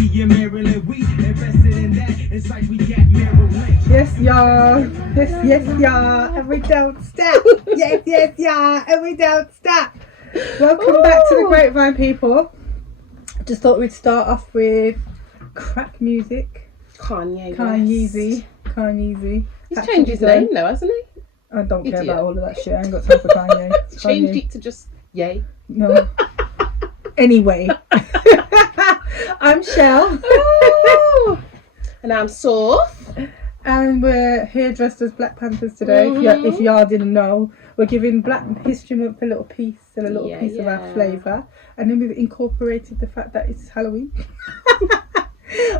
in Maryland, we invested in that. It's like we got Maryland. Yes, y'all. Yes, y'all. And we don't stop. Yes, y'all. And we don't stop. Welcome back to the Grapevine, people. Just thought we'd start off with crack music. Kanye. He's changed his name now, hasn't he? I don't care about all of that shit. I ain't got time for Kanye. Changed it to just Yay. No. Anyway. I'm Shell. Oh. And I'm Soph. And we're here dressed as Black Panthers today. Mm-hmm. If y'all didn't know, we're giving Black History Month a little piece and a little piece of our flavour. And then we've incorporated the fact that it's Halloween.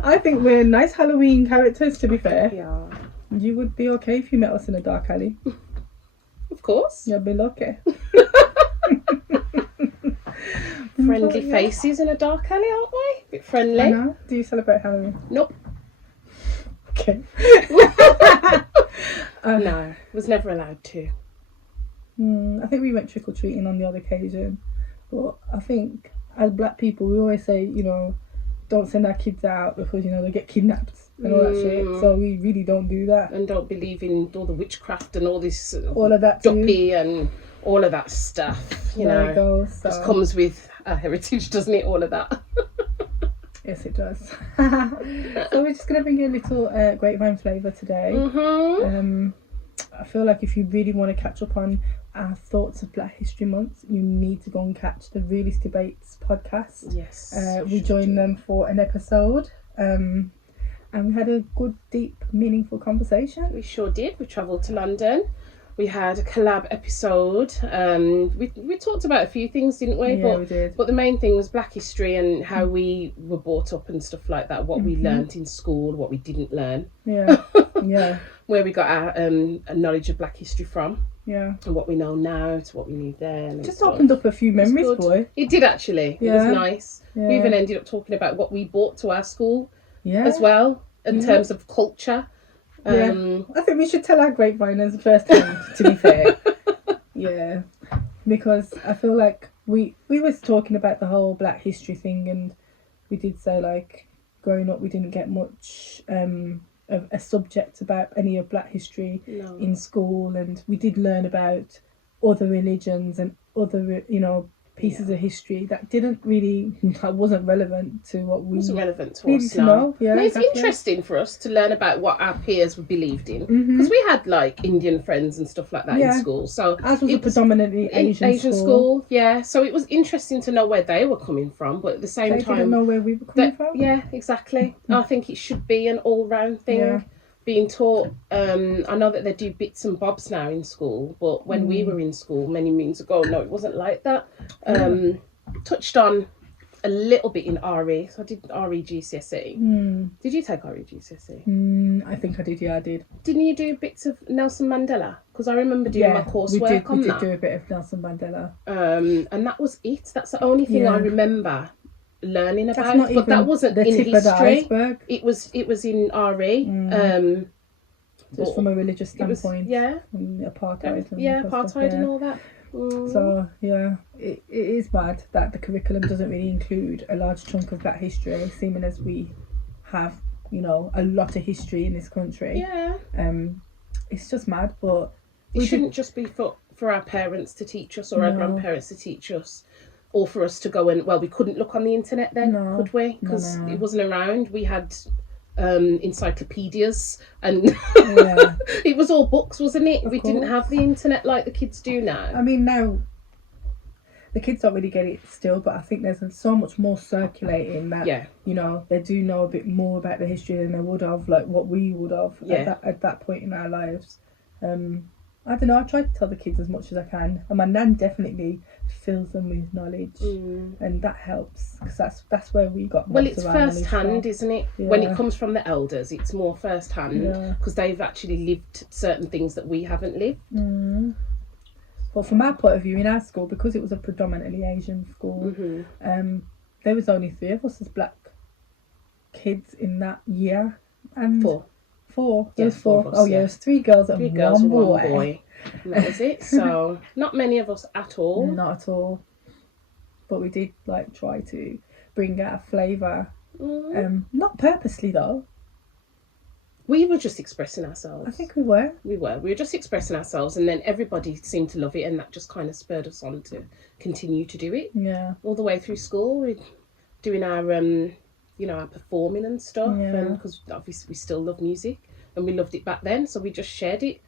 I think we're nice Halloween characters, to be fair. Yeah. You would be okay if you met us in a dark alley. Of course. You'd be lucky. Friendly faces in a dark alley, aren't we? A bit friendly. I know. Do you celebrate Halloween? Nope. Okay. No, was never allowed to. I think we went trick-or-treating on the odd occasion. But I think as Black people, we always say, you know, don't send our kids out because, you know, they get kidnapped and all that shit. So we really don't do that. And don't believe in all the witchcraft and all this all of that duppy and all of that stuff. You there know, it goes, so. Just comes with our heritage, doesn't it? All of that. Yes, it does. So we're just going to bring you a little Grapevine flavour today. I feel like if you really want to catch up on our thoughts of Black History Month, you need to go and catch the Realist Debates podcast. Yes. We joined them for an episode and we had a good, deep, meaningful conversation. We sure did. We travelled to London. We had a collab episode. We talked about a few things, didn't we? Yeah, we did. But the main thing was Black history and how we were brought up and stuff like that. What we learnt in school, what we didn't learn. Yeah, yeah. Where we got our knowledge of Black history from. Yeah. And what we know now to what we knew then. Just opened up a few memories, boy. It did actually. Yeah. It was nice. Yeah. We even ended up talking about what we brought to our school as as well in terms of culture. I think we should tell our Grapeviners firsthand, to be fair. Yeah. Because I feel like we was talking about the whole Black history thing, and we did say, like, growing up we didn't get much of a subject about any of Black history in school, and we did learn about other religions and other, you know, pieces of history that wasn't relevant to what we needed to know. Yeah, it's interesting for us to learn about what our peers believed in, because we had like Indian friends and stuff like that in school. So ours was a predominantly Asian school. Yeah, so it was interesting to know where they were coming from, but at the same time, didn't know where we were coming from. Yeah, exactly. I think it should be an all-round thing. Being taught, I know that they do bits and bobs now in school, but when we were in school many moons ago, no, it wasn't like that. Touched on a little bit in RE, so I did RE GCSE. Did you take RE GCSE? I think I did, yeah, I did. Didn't you do bits of Nelson Mandela? Because I remember doing my coursework on that. We did do a bit of Nelson Mandela. And that was it. That's the only thing I remember learning about, but that wasn't the in tip history. Of the iceberg. It was in RE. Just from a religious standpoint. From the apartheid. Apartheid and all that. So it is bad that the curriculum doesn't really include a large chunk of Black history, seeming as we have, you know, a lot of history in this country. It's just mad, but it shouldn't just be for our parents to teach us or our grandparents to teach us. Or for us to go and, well, we couldn't look on the internet then, could we? Because it wasn't around. We had encyclopedias and it was all books, wasn't it? We didn't have the internet like the kids do now. I mean, now the kids don't really get it still, but I think there's so much more circulating that, you know, they do know a bit more about the history than they would have, like what we would have at that point in our lives. I don't know, I try to tell the kids as much as I can, and my nan definitely fills them with knowledge, and that helps, because that's where we got well, it's first hand, isn't it? When it comes from the elders, it's more first hand, because they've actually lived certain things that we haven't lived. Well, from our point of view, in our school, because it was a predominantly Asian school, there was only 3 of us as Black kids in that year, and 4. There was 4. Us, it was 3 girls and 1 boy. And that was it. So not many of us at all. Not at all. But we did like try to bring out a flavour Not purposely though. We were just expressing ourselves. I think we were. We were just expressing ourselves, and then everybody seemed to love it, and that just kind of spurred us on to continue to do it. Yeah. All the way through school, we're doing our, our performing and stuff, and because obviously we still love music, and we loved it back then, so we just shared it.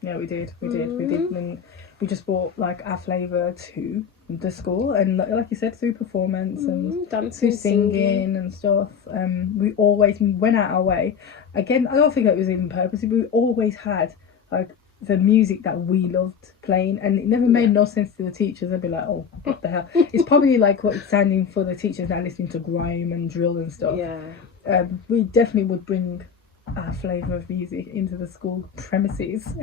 Yeah, we did, and we just brought like our flavour to the school, and like you said, through performance and dancing, through singing and stuff. We always went out our way. Again, I don't think it was even purposely. We always had like the music that we loved playing, and it never made no sense to the teachers. They'd be like, "Oh, what the hell?" It's probably like what it's sounding for the teachers now, listening to grime and drill and stuff. Yeah. We definitely would bring our flavour of music into the school premises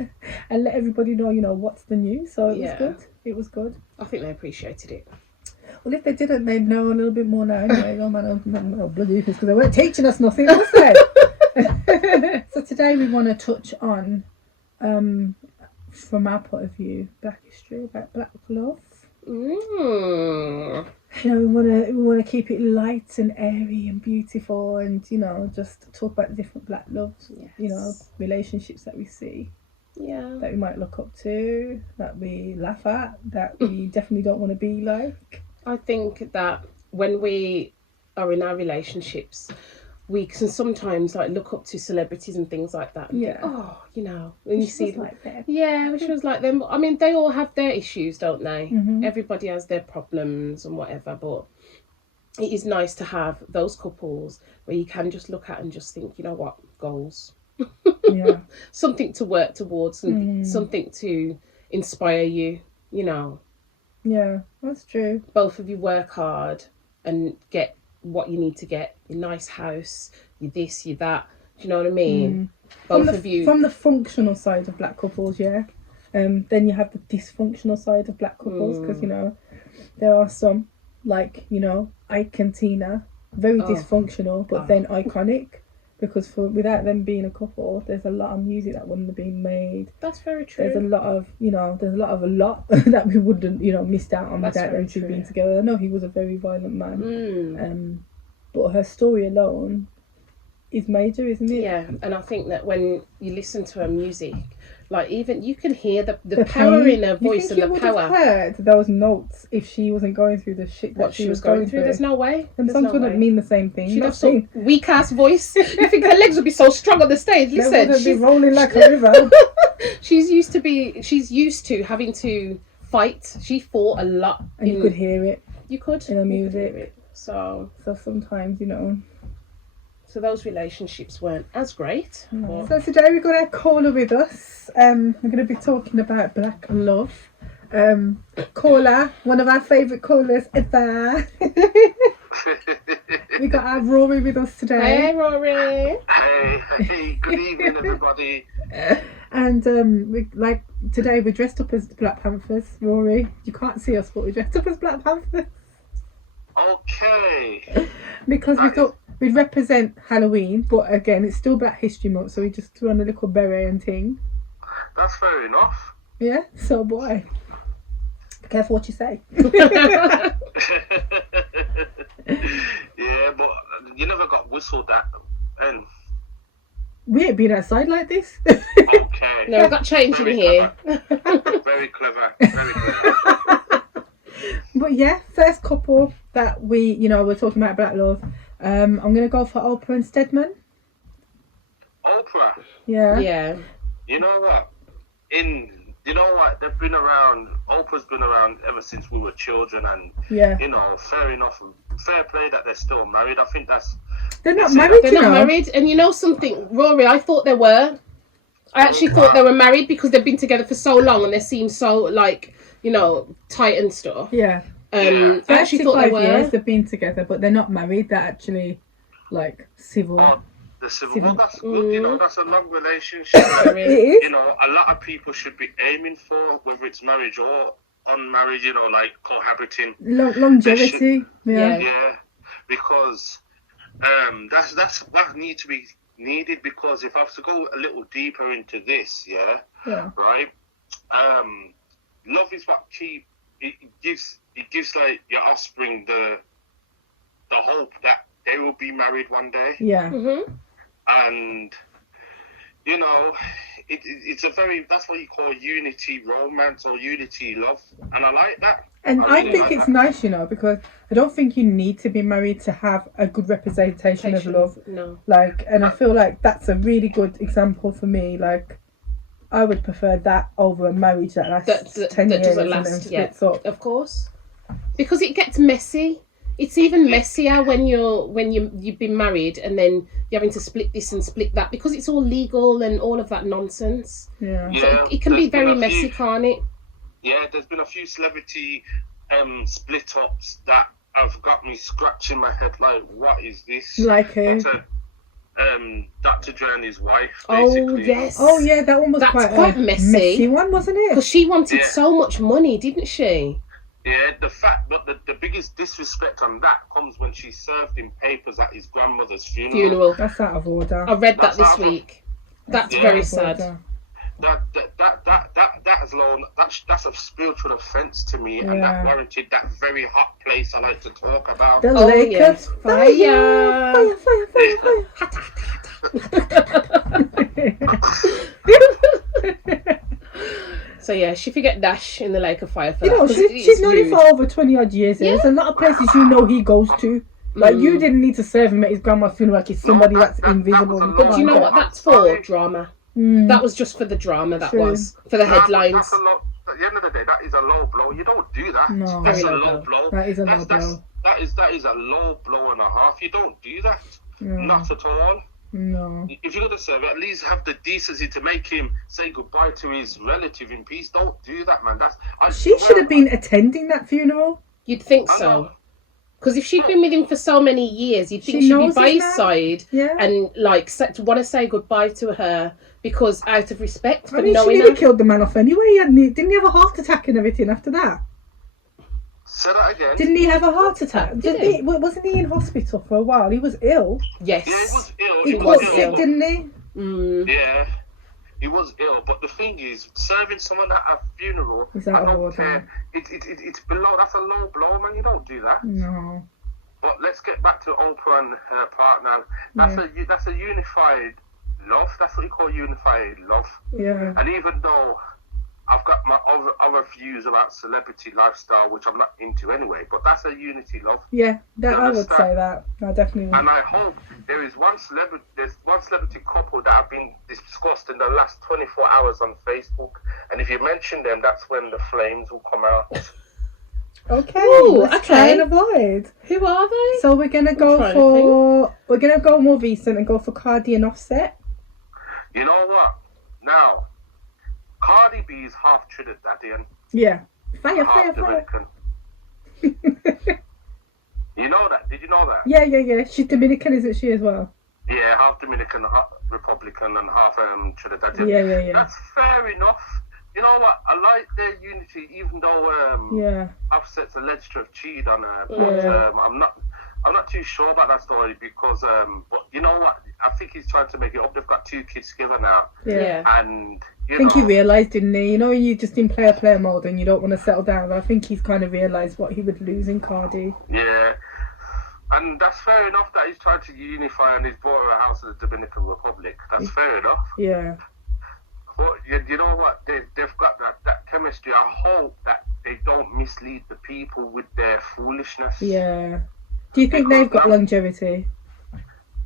and let everybody know, what's the new. So it was good. It was good. I think they appreciated it. Well, if they didn't, they'd know a little bit more now anyway. Oh man, oh bloody, because they weren't teaching us nothing, was they? So today we want to touch on, from our point of view, Black history, about Black love. We want to keep it light and airy and beautiful, and just talk about the different Black loves. Yes. Relationships that we see. Yeah. That we might look up to, that we laugh at, that we definitely don't want to be like. I think that when we are in our relationships, we can sometimes like look up to celebrities and things like that. And think, when you see them, like them. Yeah, wish it was like them. I mean, they all have their issues, don't they? Mm-hmm. Everybody has their problems and whatever, but it is nice to have those couples where you can just look at and just think, you know what, goals. Yeah. Something to work towards and something to inspire you, Yeah, that's true. Both of you work hard and get what you need to get. Your nice house, you this, you that. Do you know what I mean? Both of you. From the functional side of Black couples, yeah. Then you have the dysfunctional side of Black couples, because, there are some, like, Ike and Tina, very dysfunctional, but then iconic. Because without them being a couple, there's a lot of music that wouldn't have been made. That's very true. There's a lot of that we wouldn't, missed out on without them two being together. I know he was a very violent man. But her story alone is major, isn't it? Yeah, and I think that when you listen to her music, like even you can hear the power in her voice and the power. You would have heard those notes if she wasn't going through the shit that she was going through. There's no way. Them songs wouldn't mean the same thing. She'd have some weak ass voice. You think her legs would be so strong on the stage? Listen, she'd be rolling like a river. She's used to having to fight. She fought a lot, and you could hear it. You could in the music. So sometimes, So those relationships weren't as great. No. So today we've got our caller with us. We're going to be talking about Black love. Caller, one of our favourite callers ever. We got our Rory with us today. Hey, Rory. Hey, good evening, everybody. And today we're dressed up as the Black Panthers. Rory, you can't see us, but we're dressed up as Black Panthers. Okay. Because we thought we'd represent Halloween, but again, it's still Black History Month, so we just threw on a little beret and thing. That's fair enough. Yeah, so boy, be careful what you say. Yeah, but you never got whistled at, and we ain't been outside like this. Okay. No, we got change in here. Very clever. Very clever. But yeah, first couple that we're talking about Black love. I'm gonna go for Oprah and Stedman. Oprah. Yeah. Yeah. You know what? They've been around. Oprah's been around ever since we were children, and fair enough. Fair play that they're still married. I think they're not married. They're not married, and you know something, Rory? I thought they were. I actually thought they were married because they've been together for so long, and they seem so tight and stuff. Yeah. I actually thought they were. Years they've been together, but they're not married. They're actually civil. Oh, the civil. Well, that's good. That's a long relationship. It is. A lot of people should be aiming for, whether it's marriage or unmarried. Cohabiting. Longevity. Yeah. Because that's what needs to be needed. Because if I have to go a little deeper into this, right. Love is what it gives like your offspring the hope that they will be married one day. Yeah. And, you know, it's a very, that's what you call unity romance or unity love. And I like that. And I really think like it's that. nice, you know, because I don't think you need to be married to have a good representation of love. No. Like, and I feel like that's a really good example for me. Like, I would prefer that over a marriage that lasts 10 years doesn't and then last. splits up. Of course, because it gets messy. It's even messier when you've been married and then you're having to split this and split that because it's all legal and all of that nonsense. Yeah. So it can be very messy, can't it? Yeah, there's been a few celebrity split ups that have got me scratching my head like, what is this? Like who? Dr. Dre and his wife, basically. Oh, yes. Oh, yeah, that one was That's quite a messy one, wasn't it? Because she wanted so much money, didn't she? Yeah, the fact, but the biggest disrespect on that comes when she served him papers at his grandmother's funeral. That's out of order. I read that this week. That's very sad. That's low. That's a spiritual offence to me, and that warranted that very hot place I like to talk about. The Lakers, fire. So yeah, she forget Dash in the lake of fire for you know, that. she's known him for over 20 odd years. There's a lot of places you know he goes to. Like, you didn't need to serve him at his grandma's funeral like he's somebody that's invisible. But do you know what that's for? Drama. That was just for the drama, that was. For the headlines. At the end of the day, that is a low blow. You don't do that. No. That's a low blow. That is a low blow. That is a low blow and a half. You don't do that. Not at all. No. If you're going to serve, at least have the decency to make him say goodbye to his relative in peace. Don't do that, man. She should have been attending that funeral. You'd think so. Because if she'd been with him for so many years, you'd think she'd be by his side and like want to say goodbye to her because out of respect for knowing her. She nearly killed the man off anyway. Didn't he have a heart attack and everything after that? Say that again. Didn't he have a heart attack? Wasn't he in hospital for a while? He was ill. Yes. Yeah, he was ill. He got sick, didn't he? Yeah. He was ill, but the thing is, serving someone at a funeral, I don't care. It's below. That's a low blow, man. You don't do that. No. But let's get back to Oprah and her partner. That's a unified love. That's what you call unified love. Yeah. And even though I've got my other views about celebrity lifestyle, which I'm not into anyway, but that's a unity love. Yeah, I would say that. I definitely would. And I hope there's one celebrity couple that have been discussed in the last 24 hours on Facebook, and if you mention them, that's when the flames will come out. Okay, Ooh, let's try and avoid. Who are they? So we're gonna go more recent and go for Cardi and Offset. You know what? Now, Cardi B is half Trinidadian. Yeah. Fire. Dominican. You know that? Did you know that? Yeah. She's Dominican, isn't she, as well? Yeah, half Dominican, half Republican, and half Trinidadian. Yeah. That's fair enough. You know what? I like their unity, even though Offset's alleged to have cheated on her. But I'm not too sure about that story because, but you know what? I think he's trying to make it up. They've got 2 kids together now. Yeah. And I think he realised, didn't he? You know, when you're just in player mode and you don't want to settle down. But I think he's kind of realised what he would lose in Cardi. Yeah. And that's fair enough that he's trying to unify and he's bought her a house in the Dominican Republic. That's fair enough. Yeah. But you know what? They've got that chemistry. I hope that they don't mislead the people with their foolishness. Yeah. Do you think they've got longevity?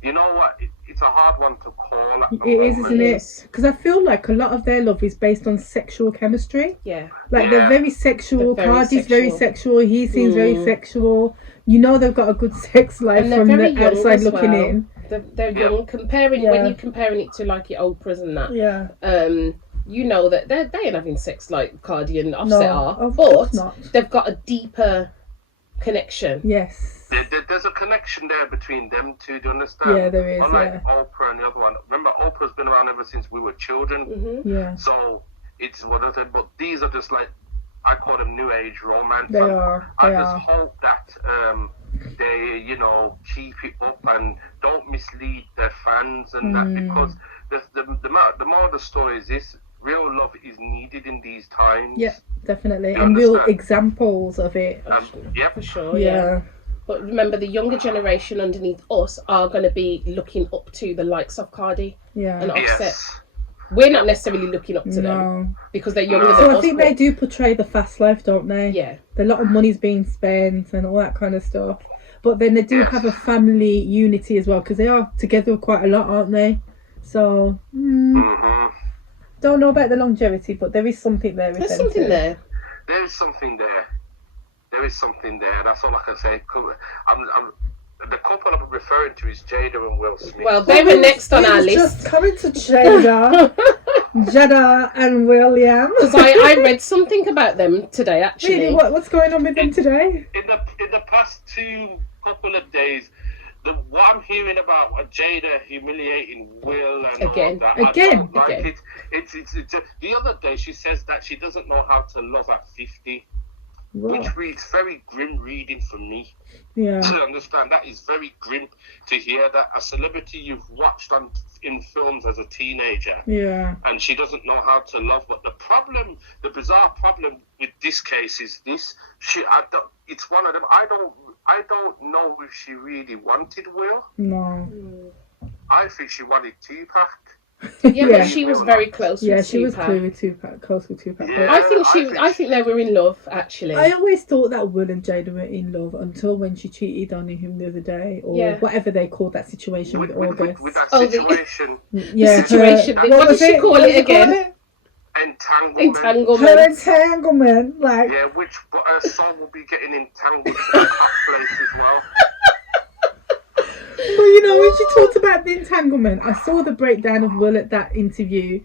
You know what? It's a hard one to call. It is, isn't it? Because I feel like a lot of their love is based on sexual chemistry. Yeah. Like they're very sexual. Cardi's very sexual. He seems very sexual. You know they've got a good sex life from the outside looking in. They're young. When you're comparing it to like your Oprahs and that. Yeah. You know that they ain't having sex like Cardi and Offset are, but they've got a deeper connection. Yes. There's a connection there between them two, do you understand? Yeah, there is. Unlike Oprah and the other one. Remember, Oprah's been around ever since we were children. Mm-hmm. Yeah. So it's one of them, but these are just like, I call them new age romance. They are. I just hope that they, keep it up and don't mislead their fans and that, because the more the story is this, real love is needed in these times. Yeah, definitely. And real examples of it. For sure, yeah. But remember, the younger generation underneath us are going to be looking up to the likes of Cardi and Offset. Yes. We're not necessarily looking up to them because they're younger than us. So I think they do portray the fast life, don't they? Yeah. A lot of money's being spent and all that kind of stuff. But then they do have a family unity as well, because they are together quite a lot, aren't they? So, don't know about the longevity, but there is something there. There's something there. There is something there. There is something there. That's all I can say. The couple I'm referring to is Jada and Will Smith. Well, they were next on our list. Just coming to Jada and William. Because I read something about them today, actually. Really? What's going on with them today? In the past couple of days, what I'm hearing about Jada humiliating Will and Again. It's the other day she says that she doesn't know how to love at 50. Right. Which reads very grim reading for me. Yeah. To understand, that is very grim to hear that a celebrity you've watched in films as a teenager. Yeah. And she doesn't know how to love. But the bizarre problem with this case is this: it's one of them. I don't know if she really wanted Will. No. I think she wanted Tupac. Yeah, but she was very close with Tupac. Yeah, she was close with Tupac. Yeah, I think they were in love, actually. I always thought that Will and Jada were in love until when she cheated on him the other day, or whatever they called that situation with August. With that situation. The situation. What did she call it again? Entanglement. Her entanglement, like. Yeah, which her son will be getting entangled in that place as well. Well, you know, when she talked about the entanglement, I saw the breakdown of Will at that interview,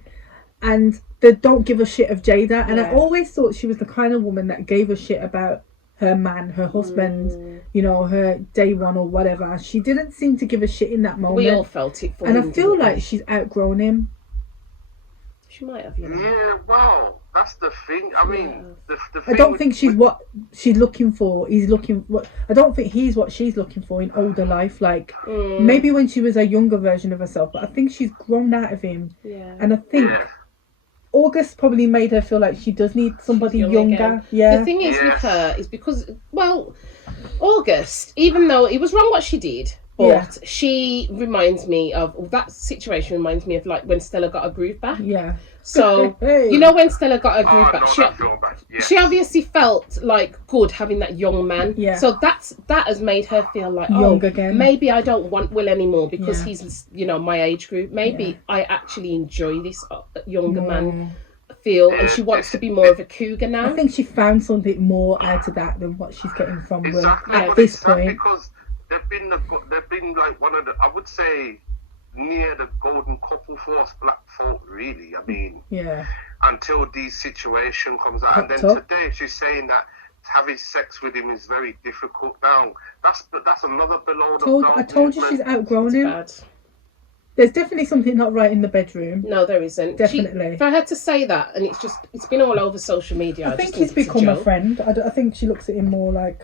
and the don't give a shit of Jada, and I always thought she was the kind of woman that gave a shit about her man, her husband, you know, her day one or whatever. She didn't seem to give a shit in that moment. We all felt it for him. And I feel like she's outgrown him. She might have, you know. Yeah, well, that's the thing. I mean, the thing I don't think she's what she's looking for. I don't think he's what she's looking for in older life. Like, maybe when she was a younger version of herself, but I think she's grown out of him. Yeah. And I think August probably made her feel like she does need somebody younger. Yeah. The thing is with her is because, well, August, even though it was wrong what she did, but she reminds me of, that situation reminds me of like when Stella got her groove back. Yeah. So, you know, when Stella got her groove back, she obviously felt like good having that young man. Yeah. So that has made her feel like, young again. Maybe I don't want Will anymore because he's, you know, my age group. Maybe I actually enjoy this younger man feel, and she wants to be more of a cougar now. I think she found something more out of that than what she's getting from Will at But this it's point. because they've been like one of the, I would say, near the golden couple for us black folk, really. I mean, until this situation comes out, and then today she's saying that having sex with him is very difficult now. That's another below the belt. I told you she's outgrown him. Bad. There's definitely something not right in the bedroom. No, there isn't. Definitely. For her to say that, and it's been all over social media. I think he's become a friend. I think she looks at him more like,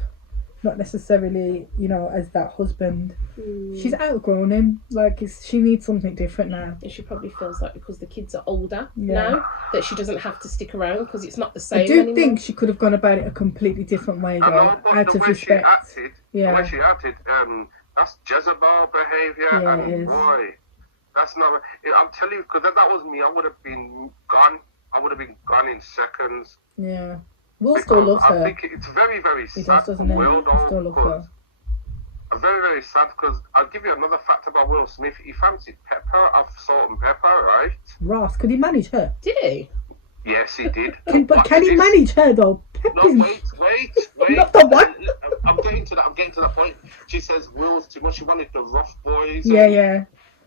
not necessarily, you know, as that husband. She's outgrown him. Like, she needs something different now. And she probably feels like because the kids are older now, that she doesn't have to stick around because it's not the same anymore. I do think she could have gone about it a completely different way, though, out of respect. The way she acted, that's Jezebel behaviour, and boy, that's not. I'm telling you, because if that was me, I would have been gone. I would have been gone in seconds. Yeah. Will still loves her. I think it's very, very sad. He does, doesn't he? Will, He still loves her. I'm very, very sad because I'll give you another fact about Will Smith. He fancied Pepper of Salt and Pepper, right? Ross, could he manage her? Did he? Yes, he did. Can he manage her though? No, wait. Not the what? I'm getting to that point. She says Will's too much. She wanted the rough boys. Yeah.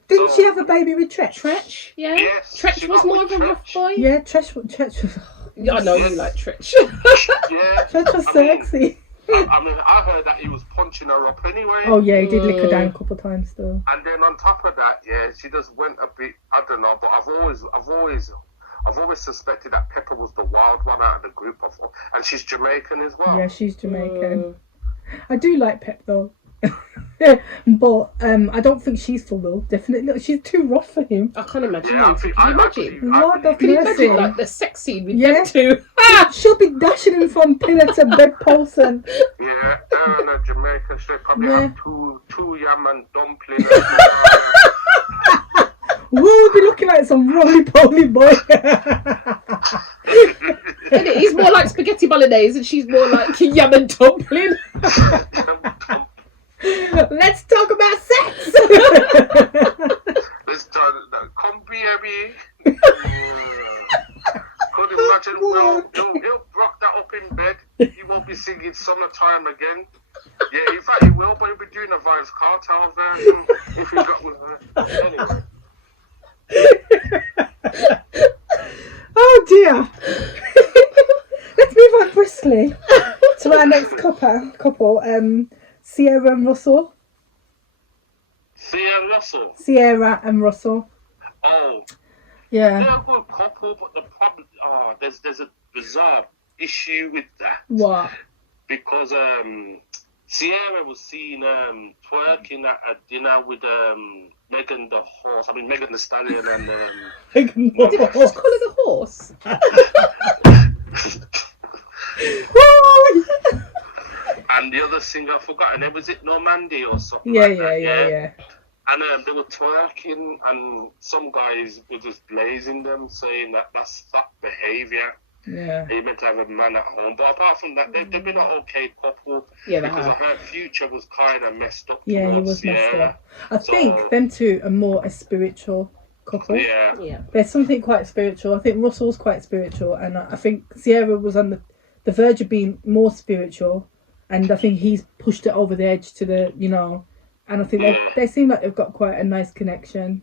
Didn't she have a baby with Tretch? Tretch, yeah. Yes, Tretch was more of a rough boy. Yeah, Tretch was... I know you like Tretch. Yeah. Tretch was sexy. I mean, I heard that he was punching her up anyway. Oh yeah, he did lick her down a couple of times still. And then on top of that, she just went a bit, I don't know, but I've always suspected that Pepper was the wild one out of the group, and she's Jamaican as well. Yeah, she's Jamaican. I do like Pep though. But I don't think she's for Will. Definitely, she's too rough for him. I can't imagine Yeah, them two. Can you imagine? Lord of Can you mercy. imagine like the sex scene with Yeah. them two? She'll be dashing him from pillar to bedpost and Yeah, her and a Jamaican, they probably Yeah. have two yam and dumpling. we'll be looking like some roly-poly boy. Isn't it? He's more like spaghetti bolognese and she's more like yam and dumpling. Let's talk about sex. Let's talk. Come baby. Could imagine he'll rock that up in bed. He won't be singing Summertime again. Yeah, in fact he will, but he'll be doing a Vibes Cartel version if he got with her. Anyway. Oh dear. Let's move on briskly to our next couple. Sierra and Russell. Sierra and Russell. Oh. Yeah. They're a good couple, but the problem, there's a bizarre issue with that. What? Because Sierra was seen twerking at a dinner with Megan the horse. I mean Megan the stallion and Did you just call her the horse? and the other singer, I forgot her name. Was it Normandy or something? Yeah. And they were twerking, and some guys were just blazing them, saying that that's fuck behaviour. Yeah. You meant to have a man at home. But apart from that, they've been an okay couple. Yeah, they because have. I heard Future was kind of messed up. Yeah, he towards was messed Sierra. up. I think them two are more a spiritual couple. Yeah. Yeah. There's something quite spiritual. I think Russell's quite spiritual, and I think Sierra was on the verge of being more spiritual, and I think he's pushed it over the edge to the, and I think they seem like they've got quite a nice connection,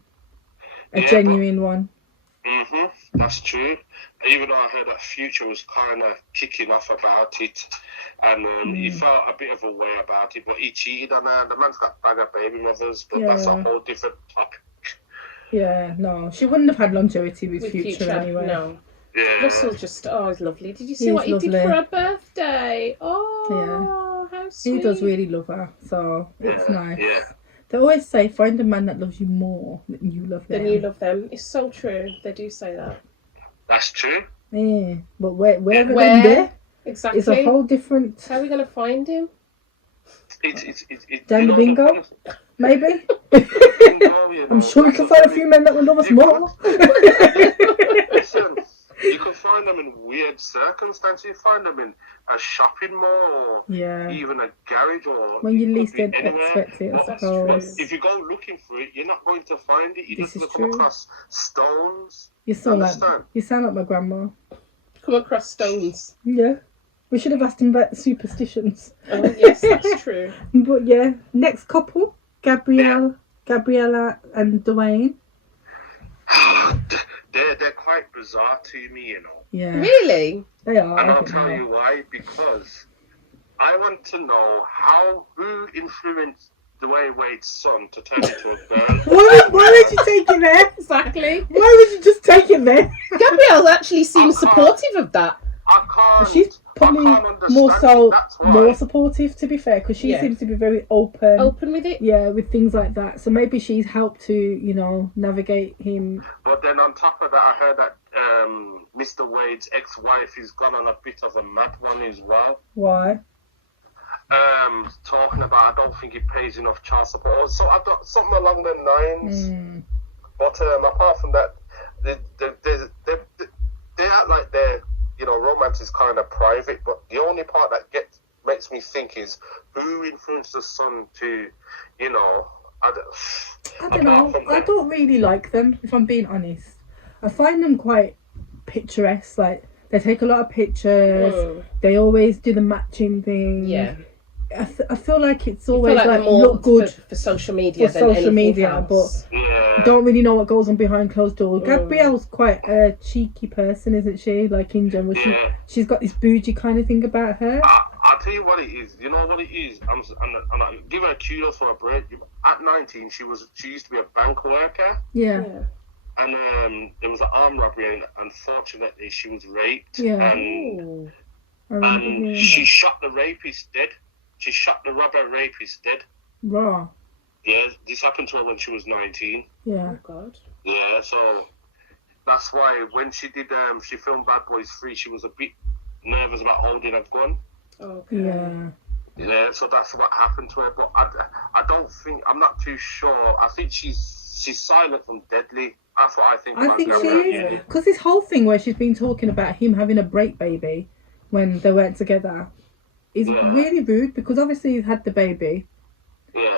a genuine one. That's true. Even though I heard that Future was kind of kicking off about it, and he felt a bit of a way about it, but he cheated on her. The man's got bag of baby mothers, but that's a whole different topic. Yeah, no, she wouldn't have had longevity with Future anyway. No. Yeah. Russell's just, he's lovely. Did you see He's what he lovely. did for her birthday? Oh, how sweet. He does really love her, so it's nice. Yeah. They always say, find a man that loves you more than you love them. Then you love them. It's so true. They do say that. That's true. Yeah, but wherever they're there, Exactly. it's a whole different... How are we going to find him? It's Down the bingo, maybe? Bingo, I'm sure we can find a few men that will love us more. Listen, you can find them in weird circumstances. You find them in a shopping mall, or even a garage, or when you least anywhere. expect it, I That's suppose. If you go looking for it, you're not going to find it. You're just going to come across stones. You sound like my grandma. Come across stones. Yeah. We should have asked him about the superstitions. Oh, yes, that's true. But yeah, next couple, Gabriella and Dwayne. They're quite bizarre to me, you know. Yeah. Really? They are. And I'll tell you why. Because I want to know who influenced Dwayne Wade's son to turn into a girl. Why would you take it there? Exactly. Why would you just take it there? Gabrielle actually seems supportive of that. I can't. She's probably more supportive, to be fair, because she seems to be very open with it. Yeah, with things like that. So maybe she's helped to, navigate him. But then on top of that, I heard that Mr. Wade's ex-wife has gone on a bit of a mad one as well. Why? Talking about, I don't think he pays enough child support. So I thought something along them lines. But apart from that, they act like they're, romance is kind of private. But the only part that makes me think is who influenced the son to, I don't know. I don't really like them, if I'm being honest. I find them quite picturesque. Like, they take a lot of pictures. They always do the matching thing. Yeah. I feel like it's always more look good for social media else. but don't really know what goes on behind closed doors. Gabrielle's quite a cheeky person, isn't she? Like in general, she's got this bougie kind of thing about her. I'll tell you what it is. You know what it is? I'm give her kudos for a break. At 19, she used to be a bank worker. Yeah. And there was an armed robbery, and unfortunately, she was raped. Yeah. And she shot the rapist dead. She shot the robber rapist dead. Raw. Yeah, this happened to her when she was 19. Yeah. Oh God. Yeah, so that's why when she did, she filmed Bad Boys 3, she was a bit nervous about holding her gun. Okay. Yeah. Yeah, so that's what happened to her. But I don't think, I'm not too sure. I think she's silent from deadly. That's what I think. I think she is. Because this whole thing where she's been talking about him having a break baby when they weren't together is really rude, because obviously he's had the baby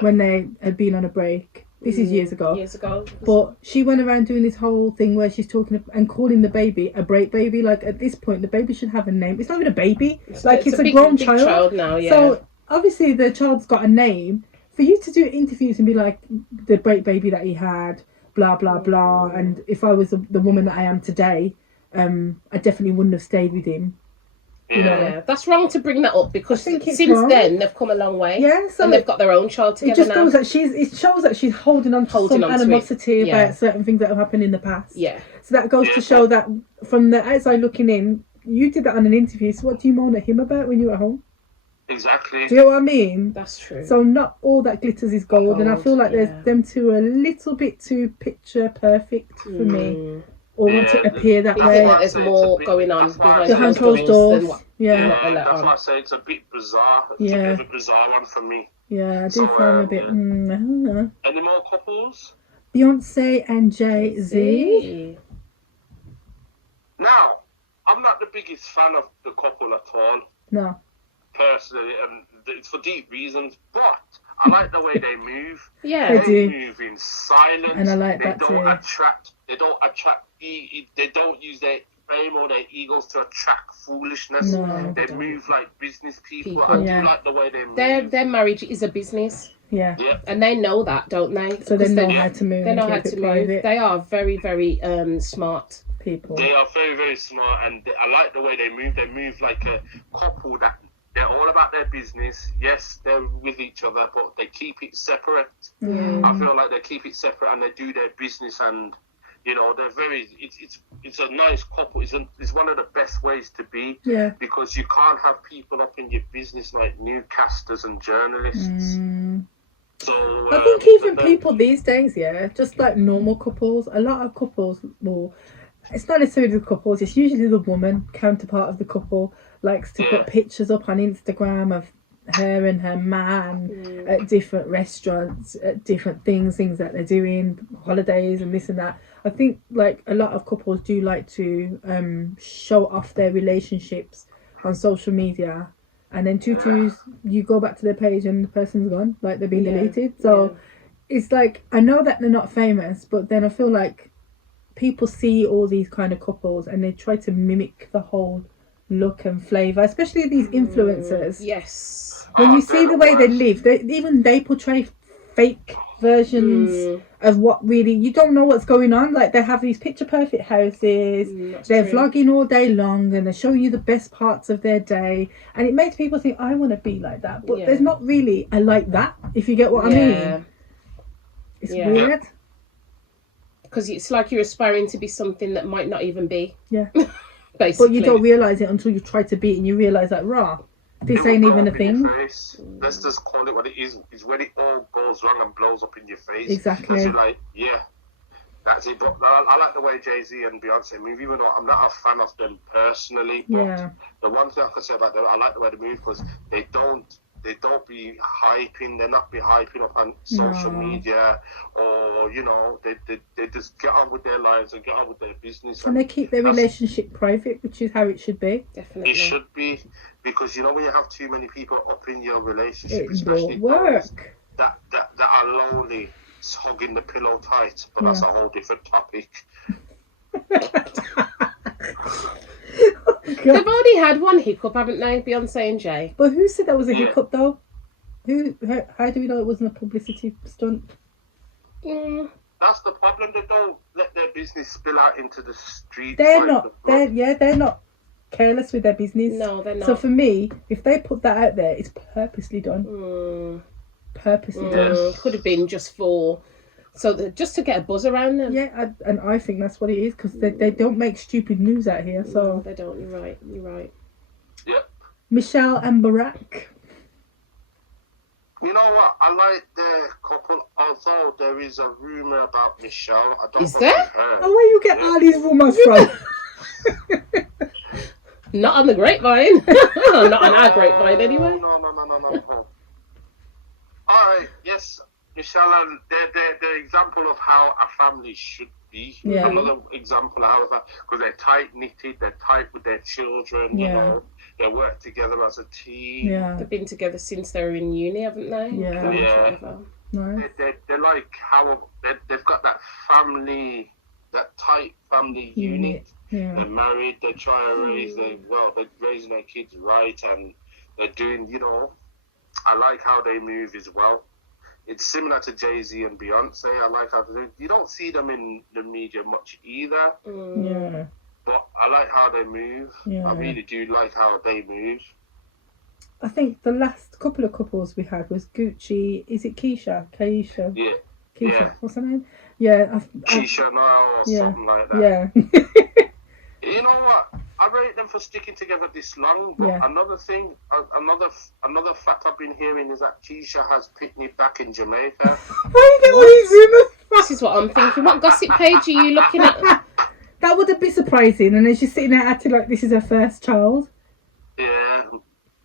when they had been on a break. This is years ago. Years ago. But she went around doing this whole thing where she's talking and calling the baby a break baby. Like, at this point, the baby should have a name. It's not even a baby. It's a big, grown big child now, yeah. So obviously the child's got a name. For you to do interviews and be like, the break baby that he had, blah blah blah, and if I was the woman that I am today, I definitely wouldn't have stayed with him. You know? Yeah, that's wrong to bring that up, because since wrong. then they've come a long way. Yeah, so and they've got their own child together. It just now. shows that it shows that she's holding on to some animosity about certain things that have happened in the past. Yeah. So that goes to show that from the outside looking in, you did that on an interview. So what do you moan at him about when you're at home? Exactly. Do you know what I mean? That's true. So not all that glitters is gold, and I feel like there's them two a little bit too picture perfect for me. Or want to appear that way. I think there's more going on behind closed doors. Yeah, that's why I say it's a bit bizarre. It's a bit of a bizarre one for me. Yeah, I do find a bit. I don't know. Any more couples? Beyonce and Jay-Z. Now, I'm not the biggest fan of the couple at all. No. Personally, and it's for deep reasons, but I like the way they move. Yeah, they move in silence, and I like that too. They don't use their fame or their egos to attract foolishness. No, they move like business people. I do like the way they move. Their marriage is a business. Yeah. And they know that, don't they? So they know how to move. They know how to move. They are very, very smart people. They are very, very smart, and I like the way they move. They move like a couple that they're all about their business. Yes, they're with each other, but they keep it separate. Yeah. I feel like they keep it separate and they do their business, and you know, they're very. It's a nice couple. It's one of the best ways to be. Yeah. Because you can't have people up in your business like newscasters and journalists. So I think even people these days, just like normal couples, a lot of couples will. It's not necessarily the couples. It's usually the woman counterpart of the couple likes to put pictures up on Instagram of her and her man at different restaurants, at different things that they're doing, holidays and this and that. I think like a lot of couples do like to show off their relationships on social media, and then you go back to their page and the person's gone, like they've been deleted. So it's like, I know that they're not famous, but then I feel like people see all these kind of couples and they try to mimic the whole look and flavour, especially these influencers. Yes. When you see the way they live, they portray fake versions of what really, you don't know what's going on. Like, they have these picture perfect houses, they're vlogging all day long, and they're showing you the best parts of their day, and it makes people think, I want to be like that, but there's not really a like that, if you get what I mean. It's weird. Because it's like you're aspiring to be something that might not even be. Yeah. Basically. But you don't realise it until you try to be it, and you realise that, this ain't even a thing. Let's just call it what it is. It's when it all goes wrong and blows up in your face. Exactly. You're like, that's it. But I like the way Jay-Z and Beyonce move, even though I'm not a fan of them personally. But the one thing I can say about them, I like the way they move, because they don't be hyping. They're not be hyping up on social media, or they just get on with their lives and get on with their business. And they keep their relationship private, which is how it should be. Definitely. It should be, because when you have too many people up in your relationship, it especially won't work. That are lonely, hugging the pillow tight, but that's a whole different topic. They've already had one hiccup, haven't they? Beyonce and Jay. But who said that was a hiccup, though? How do we know it wasn't a publicity stunt? That's the problem. They don't let their business spill out into the streets. They're not careless with their business. No, they're not. So for me, if they put that out there, it's purposely done. Purposely done. Could have been just just to get a buzz around them. Yeah, and I think that's what it is, because they don't make stupid news out here. So no, they don't. You're right. Yep. Michelle and Barack. You know what? I like their couple, although there is a rumour about Michelle. I don't Is know there? if you've heard. Oh, where you get all these rumours from? Not on the grapevine. Not on our grapevine, anyway. No. Alright, yes, Michelle, and they're example of how a family should be. Yeah. Another example of how, because they're tight-knitted, they're tight with their children, you know. They work together as a team. Yeah. They've been together since they were in uni, haven't they? Yeah. College, Yeah. whatever. Nice. They're like how they've got that family, that tight family unit. Yeah. They're married. They're trying to they're raising their kids right, and they're doing. You know, I like how they move as well. It's similar to Jay-Z and Beyonce. I like how they do. You don't see them in the media much either. Yeah. But I like how they move. Yeah. I really do like how they move. I think the last couple of couples we had was Gucci. Is it Keisha? Yeah. Keisha. Yeah. What's her name? Yeah. Keisha now or something like that. Yeah. You know what? I rate them for sticking together this long. But another thing, another fact I've been hearing is that Keisha has picnic back in Jamaica. Why do you get all these rumours? This is what I'm thinking. What gossip page are you looking at? That wouldn't be surprising. And then she's sitting there acting like this is her first child. Yeah,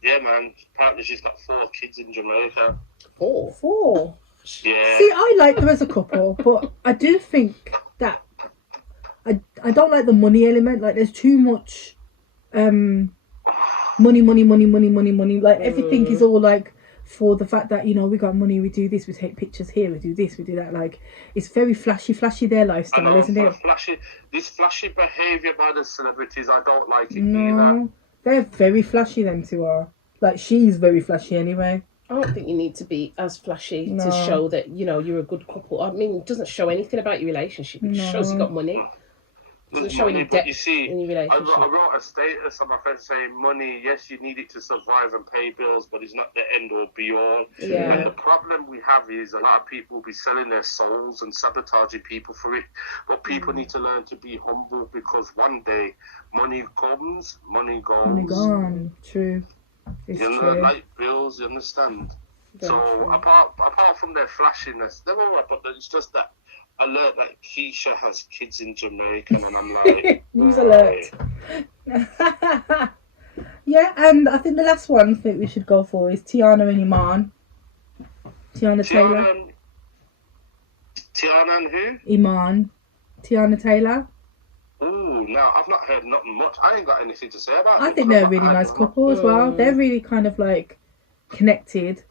man. Apparently she's got 4 kids in Jamaica. 4? Yeah. See, I like them as a couple, but I do think that I don't like the money element. Like, there's too much money. Like, everything is all like for the fact that, you know, we got money, we do this, we take pictures here, we do this, we do that. Like, it's very flashy their lifestyle, isn't it? This flashy behaviour by the celebrities, I don't like it No, either. they're very flashy, them two are. Like, she's very flashy anyway. I don't think you need to be as flashy to show that, you know, you're a good couple. I mean, it doesn't show anything about your relationship. It just shows you got money. It doesn't show any depth in your relationship. I wrote a status on my friend saying, money, yes, you need it to survive and pay bills, but it's not the end or be all. Yeah. And the problem we have is a lot of people will be selling their souls and sabotaging people for it. But people need to learn to be humble, because one day money comes, money goes. Money gone. True. It's true. Like bills, you understand? Very so true. apart from their flashiness, they're all right, but it's just that alert that Keisha has kids in Jamaica, and I'm like, news alert. Yeah, and I think the last one I think we should go for is Tiana and Iman. Tiana Taylor. Tiana and who? Iman. Tiana Taylor. Ooh, now I've not heard nothing much. I ain't got anything to say about it. I think they're a really nice couple as well. They're really kind of like connected.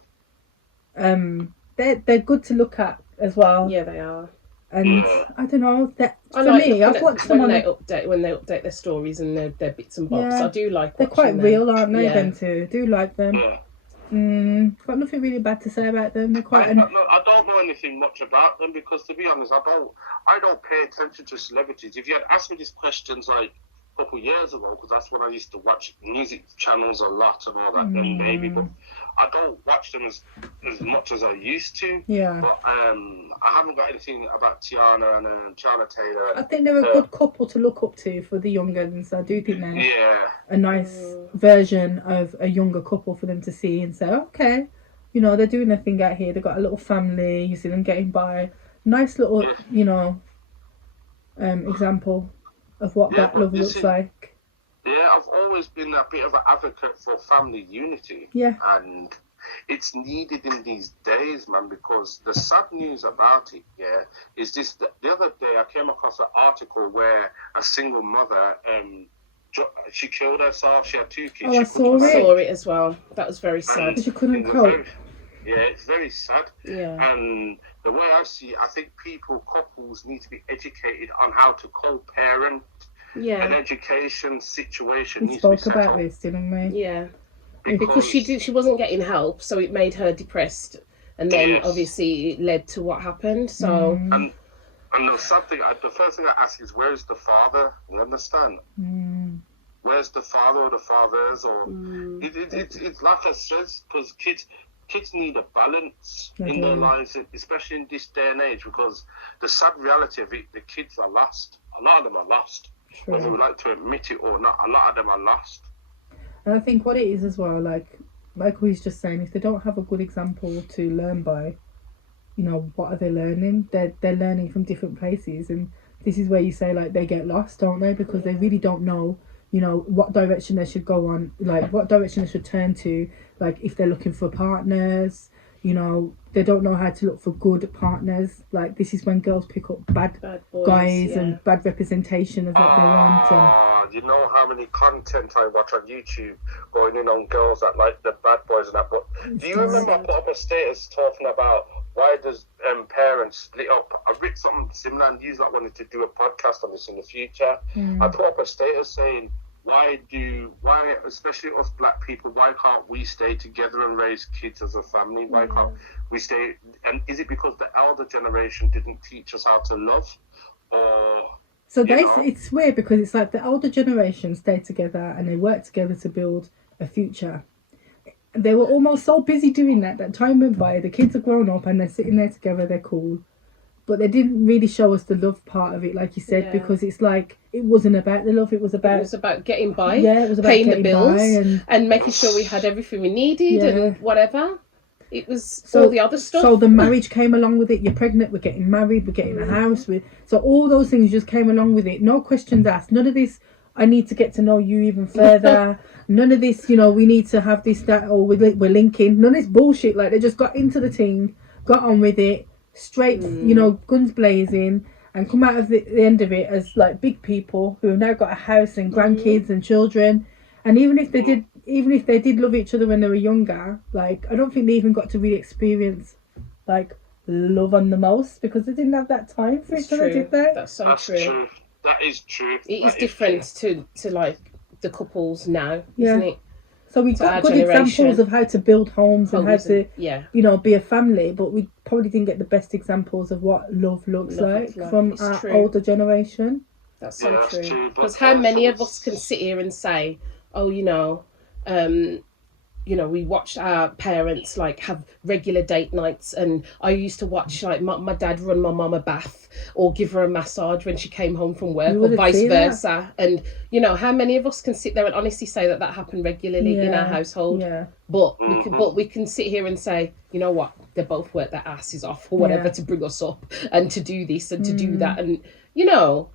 They're good to look at as well. Yeah, they are. And I don't know, for like me, I've watched them when they update their stories and their bits and bobs. Yeah. I do like. They're quite them. real, aren't they? Yeah. Them two, do like them. Yeah. Got nothing really bad to say about them. They're quite. I don't know anything much about them, because to be honest, I don't pay attention to celebrities. If you had asked me these questions like a couple of years ago, because that's when I used to watch music channels a lot and all that, then maybe, but I don't watch them as much as I used to. Yeah. But I haven't got anything about Tiana and Tiana Taylor. I think they're a good couple to look up to for the younger ones. I do think they're a nice version of a younger couple for them to see and say, okay, you know, they're doing their thing out here. They've got a little family. You see them getting by. Nice little, you know, example of what that love looks like. Yeah, I've always been a bit of an advocate for family unity. Yeah. And it's needed in these days, man, because the sad news about it, is this. The other day I came across an article where a single mother, she killed herself. She had 2 kids. Oh, I saw it as well. That was very sad. Because you couldn't cope. It's very sad. Yeah. And the way I see it, I think couples need to be educated on how to co-parent. Yeah. An education situation We needs to be spoke set about up. this, didn't we? Yeah. Because she wasn't getting help, so it made her depressed, and then obviously it led to what happened. So and the sad thing, the first thing I ask is, where's the father? You understand? Where's the father or the fathers? Or it's like I says, because kids need a balance in their lives, especially in this day and age, because the sad reality of it, the kids are lost. A lot of them are lost. True. Whether we like to admit it or not, a lot of them are lost. And I think what it is as well, like Michael is just saying, if they don't have a good example to learn by, you know, what are they learning? They're learning from different places, and this is where you say, like, they get lost, don't they? Because they really don't know, you know, what direction they should go on, like, what direction they should turn to, like, if they're looking for partners, you know, they don't know how to look for good partners. Like, this is when girls pick up bad boys, guys and bad representation of what they want. And you know how many content I watch on YouTube going in on girls that like the bad boys and that. But do you remember I put up a status talking about why does parents split up? I read something similar, and you like wanted to do a podcast on this in the future. I put up a status saying, why, especially us black people, why can't we stay together and raise kids as a family? Why can't we stay? And is it because the elder generation didn't teach us how to love? Or so it's weird, because it's like the older generation stayed together and they worked together to build a future. They were almost so busy doing that time went by, the kids are grown up and they're sitting there together, they're cool. But they didn't really show us the love part of it, like you said, because it's like, it wasn't about the love, it was about getting by. Yeah, it was about paying the getting bills by and making sure we had everything we needed and whatever. It was all the other stuff. So the marriage came along with it. You're pregnant, we're getting married, we're getting a house. So all those things just came along with it. No questions asked. None of this, I need to get to know you even further. None of this, you know, we need to have this, that, or we're linking. None of this bullshit. Like, they just got into the thing, got on with it, straight, you know, guns blazing, and come out of the end of it as like big people who have now got a house and grandkids and children. And even if they did love each other when they were younger, like, I don't think they even got to really experience like love on the most, because they didn't have that time for each other, did they? That's true. That is true. It is different to like the couples now, isn't it? So we've got good examples of how to build homes and how to, you know, be a family, but we probably didn't get the best examples of what love looks like from our older generation. That's so true. Because how many of us can sit here and say, oh, you know, we watched our parents like have regular date nights, and I used to watch like my dad run my mum a bath or give her a massage when she came home from work, or vice versa. And you know, how many of us can sit there and honestly say that happened regularly in our household? But we can sit here and say, you know what, they both worked their asses off or whatever to bring us up and to do this and to do that, and you know,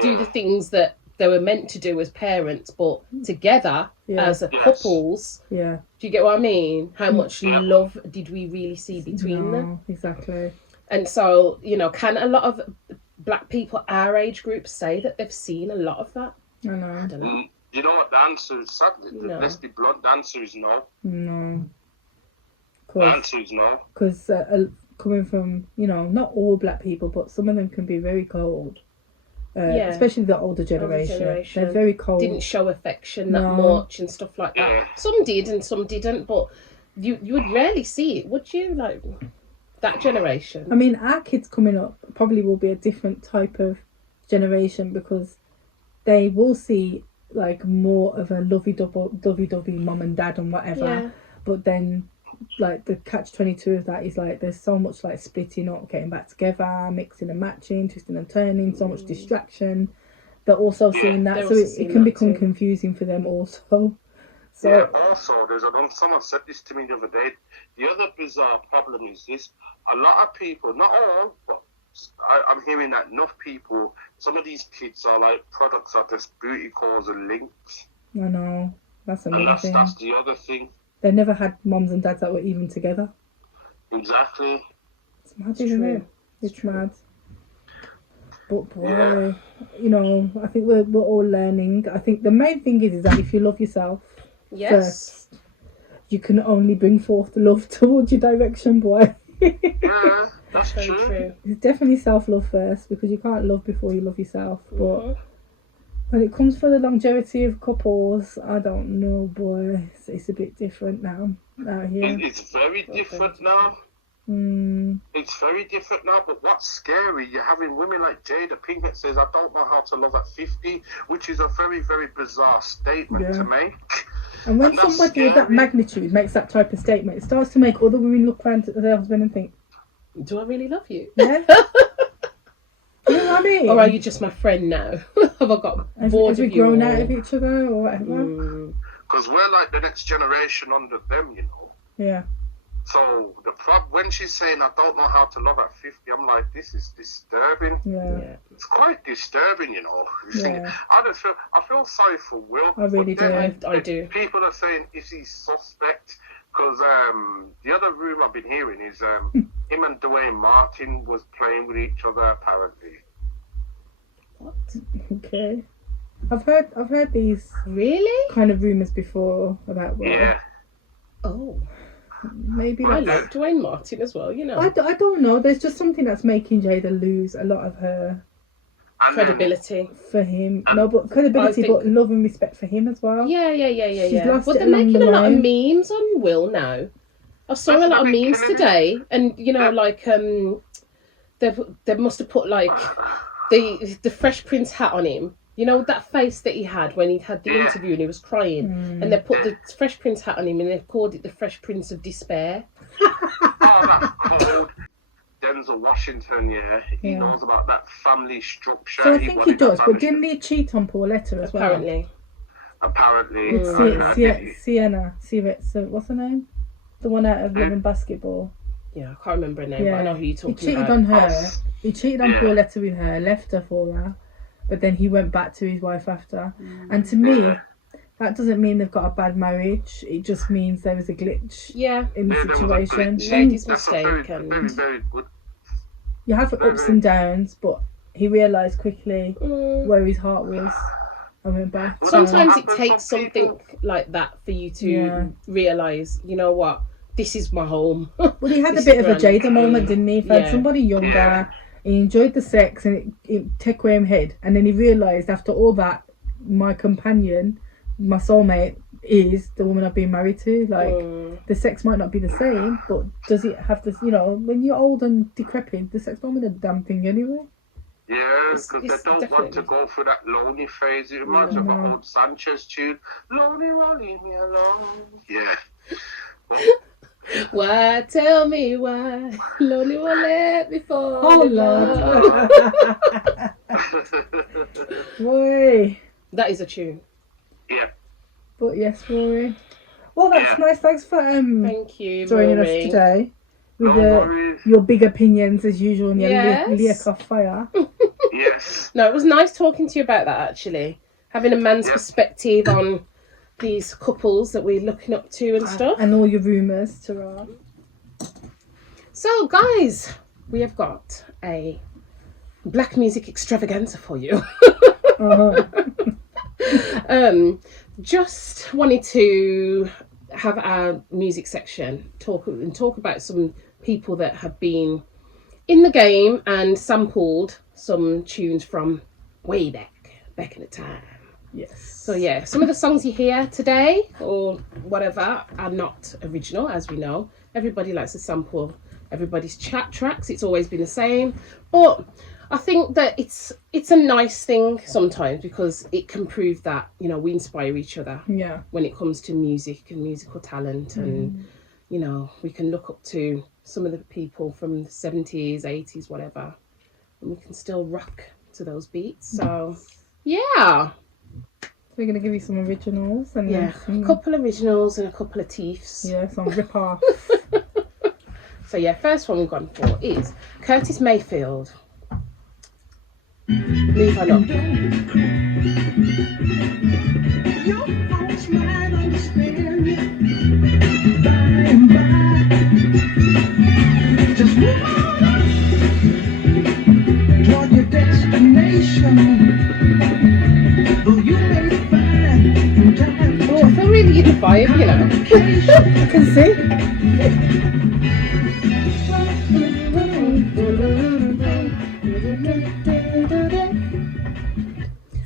do the things that they were meant to do as parents, but together as couples. Do you get what I mean? How much love did we really see between them? Exactly. And so, you know, can a lot of black people our age group say that they've seen a lot of that? I know. I don't know. You know what the answer is? Sadly, let's be blunt, the answer is no. No. The answer is no. Because coming from, you know, not all black people, but some of them can be very cold. Especially the older generation. They're very cold. Didn't show affection that much and stuff like that. Some did and some didn't, but you would rarely see it, would you? Like, that generation. I mean, our kids coming up probably will be a different type of generation, because they will see like more of a lovey-dovey mum and dad and whatever. But then, like, the catch-22 of that is like there's so much like splitting up, getting back together, mixing and matching, twisting and turning, so much distraction. They're also seeing that, so it can become confusing for them also. So also someone said this to me the other day. The other bizarre problem is this: a lot of people, not all, but I'm hearing that enough people, some of these kids are like products of this booty calls and links. I know, that's another thing. That's the other thing. They never had mums and dads that were even together. Exactly. It's mad, isn't it? It's mad. But boy, you know, I think we're all learning. I think the main thing is that if you love yourself first, you can only bring forth the love towards your direction, boy. Yeah, that's true. It's definitely self-love first, because you can't love before you love yourself. But when it comes for the longevity of couples, I don't know, boy. It's a bit different now out here. It's very different now. It's very different now, but what's scary, you're having women like Jada Pinkett that says, I don't know how to love at 50, which is a very, very bizarre statement to make. And when somebody of that magnitude makes that type of statement, it starts to make other women look around at their husband and think, do I really love you? Yeah. You know what I mean? Or are you just my friend now? Have I got bored of you? Have we grown out of each other or whatever? because we're like the next generation under them, you know. Yeah. So when she's saying I don't know how to love at 50, I'm like, this is disturbing. Yeah. It's quite disturbing, you know. Yeah. I feel sorry for Will. I really do. I do. People are saying, is he suspect? Because the other rumour I've been hearing is him and Dwayne Martin was playing with each other apparently. What? Okay. I've heard these Really? kind of rumours before about Will. Yeah. Oh. Maybe I that's... like Dwayne Martin as well, you know. I don't know. There's just something that's making Jada lose a lot of her And credibility. for him. No, but credibility, I think- but love and respect for him as well. Yeah. She's lost But it they're along making the a lot of line. memes on Will now. I saw That's a lot of what they're memes killing today, and you know, Yeah. like they must have put like the Fresh Prince hat on him. You know that face that he had when he had the Yeah. interview and he was crying, Mm. and they put the Fresh Prince hat on him and they called it the Fresh Prince of Despair. Oh, that's cold. Denzel Washington, he Yeah. knows about that family structure. So I think he wanted that does, but family didn't he cheat on Pauletta as well? Apparently, apparently. With Sienna. What's her name? The one out of Yeah. Living Basketball. yeah, I can't remember her name, but I know who you're He talking cheated about. on her. He cheated on Yeah. Pauletta with her, left her for her, but then he went back to his wife after. And to me, Yeah. that doesn't mean they've got a bad marriage. It just means there was a glitch Yeah, in the Yeah, there was a situation. glitch. made his That's a very, mistake, and very, very good. You have very, ups very- and downs, but he realised quickly Mm. where his heart was and went back. Well, Sometimes it happens takes some people. something like that for you to Yeah. realise, you know what, this is my home. Well, he had a This bit is of a grand. Jada moment, didn't he? He found Yeah. somebody younger, Yeah. he enjoyed the sex, and it took away his head. And then he realised after all that, my companion, my soulmate, is the woman I've been married to. Like, the sex might not be the same, but does it have this, you know, when you're old and decrepit, the sex don't mean a damn thing anyway. Yeah, It's because they don't want to definitely- go through that lonely phase. It reminds me of No. an old Sanchez tune. Lonely, won't leave me alone. Yeah. Why, tell me why, lonely won't let me fall Oh, in love. Lord. Boy. That is a tune. Yeah. But yes, Rory. Well, that's Yeah. nice. Thanks for Thank you, joining Rory. us today with No worries. your big opinions as usual and your Yes. lick off fire. Yes. No, it was nice talking to you about that, actually. Having a man's Yeah. perspective on these couples that we're looking up to and stuff. And all your rumours, Tara. So, guys, we have got a black music extravaganza for you. Uh-huh. Just wanted to have our music section talk about some people that have been in the game and sampled some tunes from way back in the time. Yes. So yeah, some of the songs you hear today or whatever are not original, as we know. Everybody likes to sample everybody's chat tracks. It's always been the same, but I think that it's a nice thing sometimes because it can prove that, you know, we inspire each other Yeah. when it comes to music and musical talent, and you know, we can look up to some of the people from the 70s, 80s, whatever, and we can still rock to those beats. So yeah. We're going to give you some originals and Yeah, then some, a couple originals and a couple of teeths. yeah, some rip-off. So yeah, first one we've gone for is Curtis Mayfield. Leave her up. Your folks might understand you by and by. Just move on up toward your destination. Though you may find from time to Oh, I feel really in the vibe, you know. time. I can see.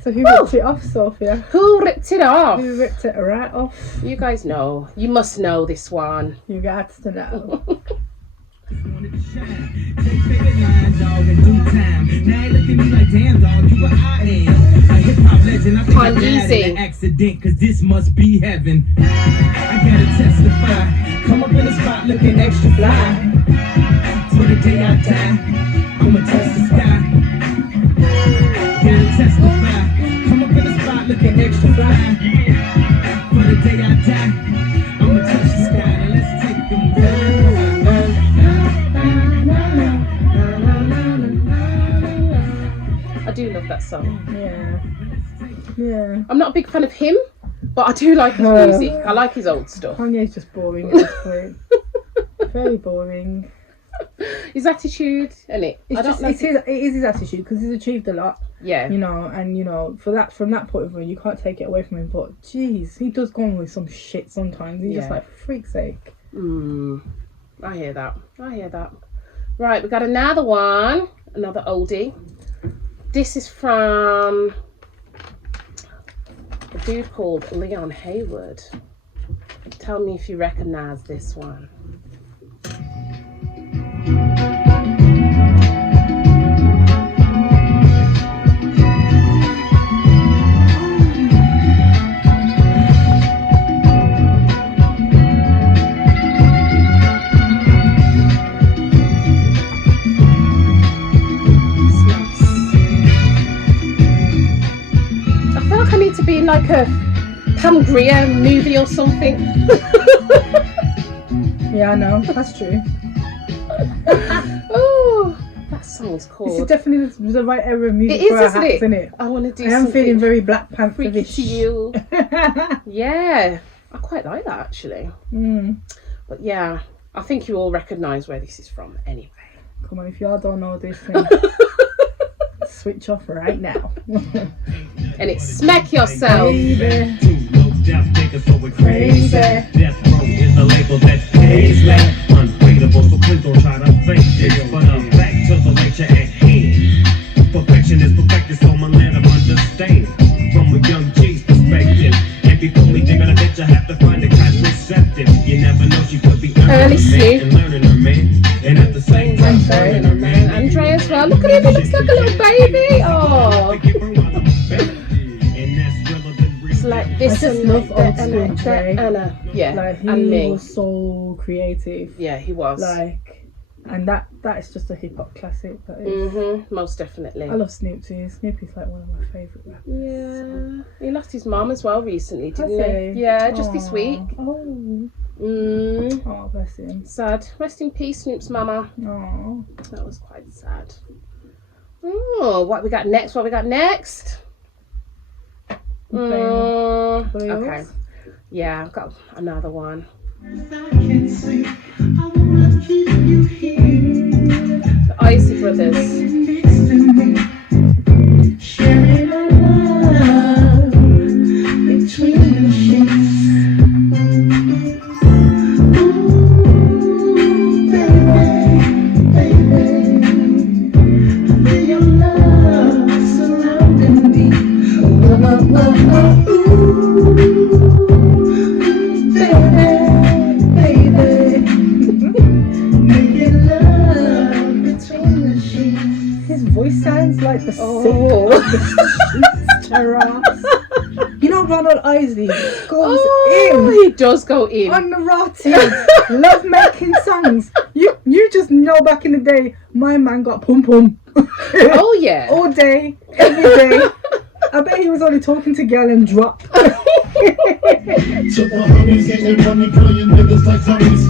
So who ripped it off, Sophia? Who ripped it off? Who ripped it right off? You guys know. You must know this one. You got to know. Wanted to shine. Take bigger lines, dog, in due time. Now you look at me like, damn, dog, you what I am. A hip hop legend. I think I Time died easy. in an accident, cause this must be heaven. I gotta testify. Come up in the spot looking extra fly. For the day I die, I'ma test the sky. Gotta testify. Come up in the spot looking extra fly. For the day I do love that song. Yeah. I'm not a big fan of him, but I do like his music. I like his old stuff. Kanye's just boring at this point. Very boring. His attitude, and it is his attitude, because he's achieved a lot. Yeah. You know, and you know, from that point of view, you can't take it away from him. But jeez, he does go on with some shit sometimes. He's just like, for freak's sake. I hear that. Right, we got another one, another oldie. This is from a dude called Leon Hayward. Tell me if you recognise this one. To be in like a Pam Grier movie or something. Yeah, I know, that's true. Oh, that song is called. This is definitely the right era of music. It is, for our isn't hats, it? Isn't it? I want to do. I am feeling very Black Panther to you. Yeah, I quite like that actually. But yeah, I think you all recognise where this is from anyway. Come on, if y'all don't know this thing. Switch off right now. And it's Smack Yourself. Baby. Crazy. Death Row is a label that pays less. Unbeatable, so please don't try to fake this. But back to the lecture at hand. Perfection is perfected, so my let them understand. From a young G's perspective. And before we dig on a bitch, I have to find a contraceptive. You never know, she could be early Snoop and learning her man. And at the same time, learning her man. Andre as well. Look at him, he looks like a little baby. Oh. It's like this I just and love old school Anna. Yeah, like he and me. was so creative. Yeah, he was. Like, and that is just a hip hop classic. That is. Most definitely. I love Snoop too. Snoop is like one of my favourite rappers. Yeah, he lost his mum as well recently, didn't Has he? Yeah, just this week. Oh. Oh, bless him. Sad. Rest in peace, Snoop's mama. Oh. That was quite sad. Oh, what we got next? Okay. Yeah, I've got another one. The Isley Brothers. Like the sick, you know, Ronald Isley goes in. He does go in on the rotted love making songs. You just know, back in the day, my man got pum pum. Oh yeah, all day, every day. I bet he was only talking to girl and drop. So the homies ain't money playing niggas like zombies.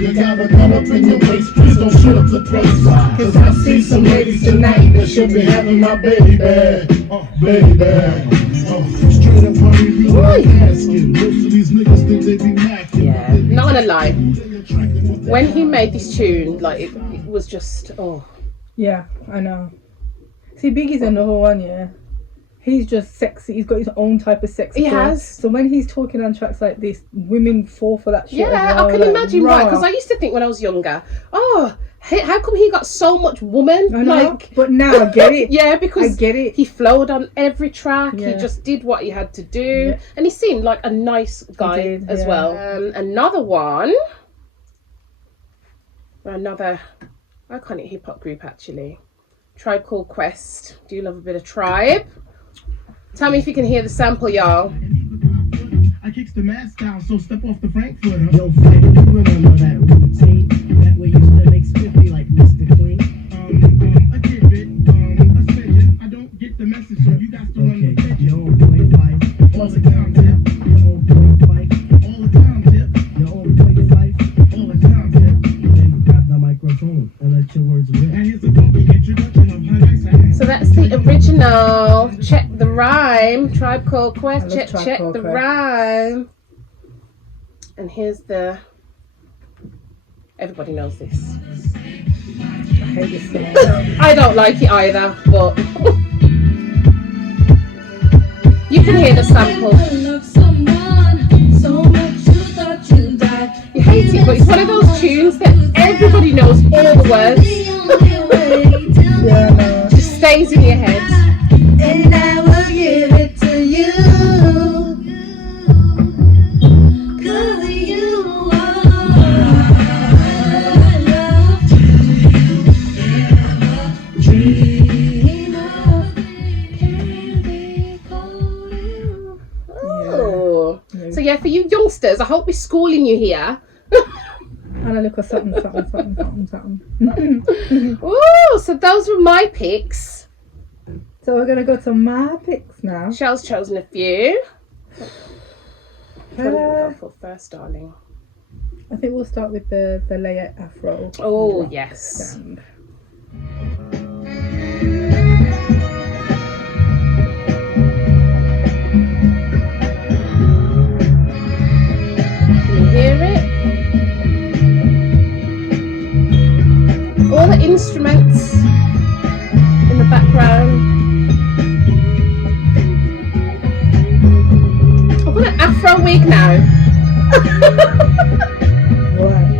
You gotta come up in your waist, please don't shoot up the place. Cause I see some ladies tonight that should be having my baby. Straight up honey, we asking. Most of these niggas think they be macking. Yeah, not gonna lie. When he made this tune, like it was just Yeah, I know. See, Biggie's another one, yeah. He's just sexy. He's got his own type of sexy. He has. So when he's talking on tracks like this, women fall for that shit. Yeah, as well. I can imagine why. Because I used to think when I was younger, how come he got so much woman? I know, but now I get it. Yeah, because I get it. He flowed on every track. Yeah. He just did what he had to do, and he seemed like a nice guy as well. Another one, another iconic hip hop group actually, Tribe Called Quest. Do you love a bit of Tribe? Tell me if you can hear the sample, y'all. I kicks the mask down, so step off the Frankfurter. Yo, Frank, you remember that routine? That way you still make spiffy like Mr. Clean? A tidbit, a smidgen. I don't get the message, so you got to run the pitch. Your own boy fight. All the time tip. Your own boy fight. All the time tip. Your own boy fight. All the time tip. Then grab the microphone and let your words So that's the original. Check the rhyme. Tribe Called Quest. Check the rhyme. And here's the. Everybody knows this. I hate this song. I don't like it either, but you can hear the sample. You hate it, but it's one of those tunes that everybody knows all the words. Yeah, no. Just stays in your head. And I will give it to you. 'Cause you are love. Dream of candy coating. Oh. So yeah, for you youngsters, I hope we're schooling you here. And I look at something. Oh, so those were my picks. So we're gonna go to my picks now. Shell's chosen a few. What do we go for first, darling? I think we'll start with the layer afro. Oh, rock yes. stand. Can you hear it? All the instruments in the background. I want an afro wig now. Right.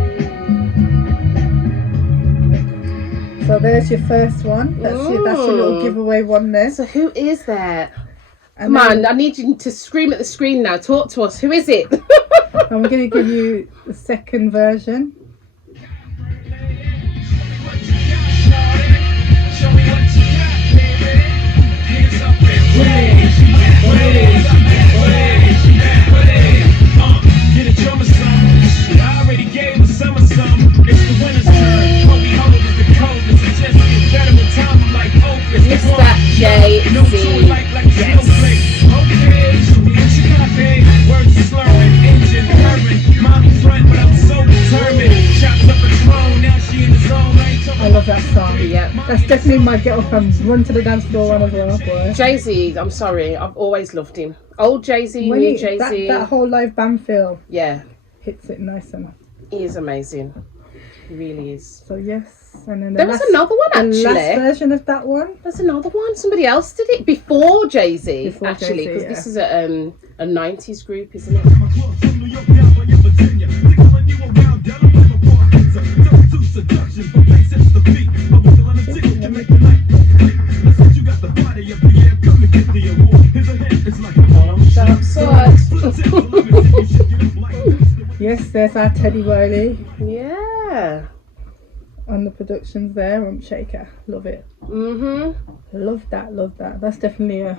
So there's your first one. That's your little giveaway one there. So who is that? And Come then on, I need you to scream at the screen now. Talk to us. Who is it? I'm going to give you the second version. Mr. Jay-Z. I love that song. Yep. That's definitely my get up and run to the dance floor one as well. Boy. Jay-Z, I'm sorry, I've always loved him. Old Jay-Z, When new he- Jay-Z. that whole live band feel Yeah, hits it nice and he is amazing. He really is. so yes. And then There was another one the last actually. version of that one. There's another one. Somebody else did it before Jay-Z, Before actually, Jay-Z, because yeah. this is a 90s group, isn't it? Sharp sword. Yes, there's our Teddy Riley Yeah. on the productions there. Rump Shaker. Love it. Mhm. Love that. That's definitely a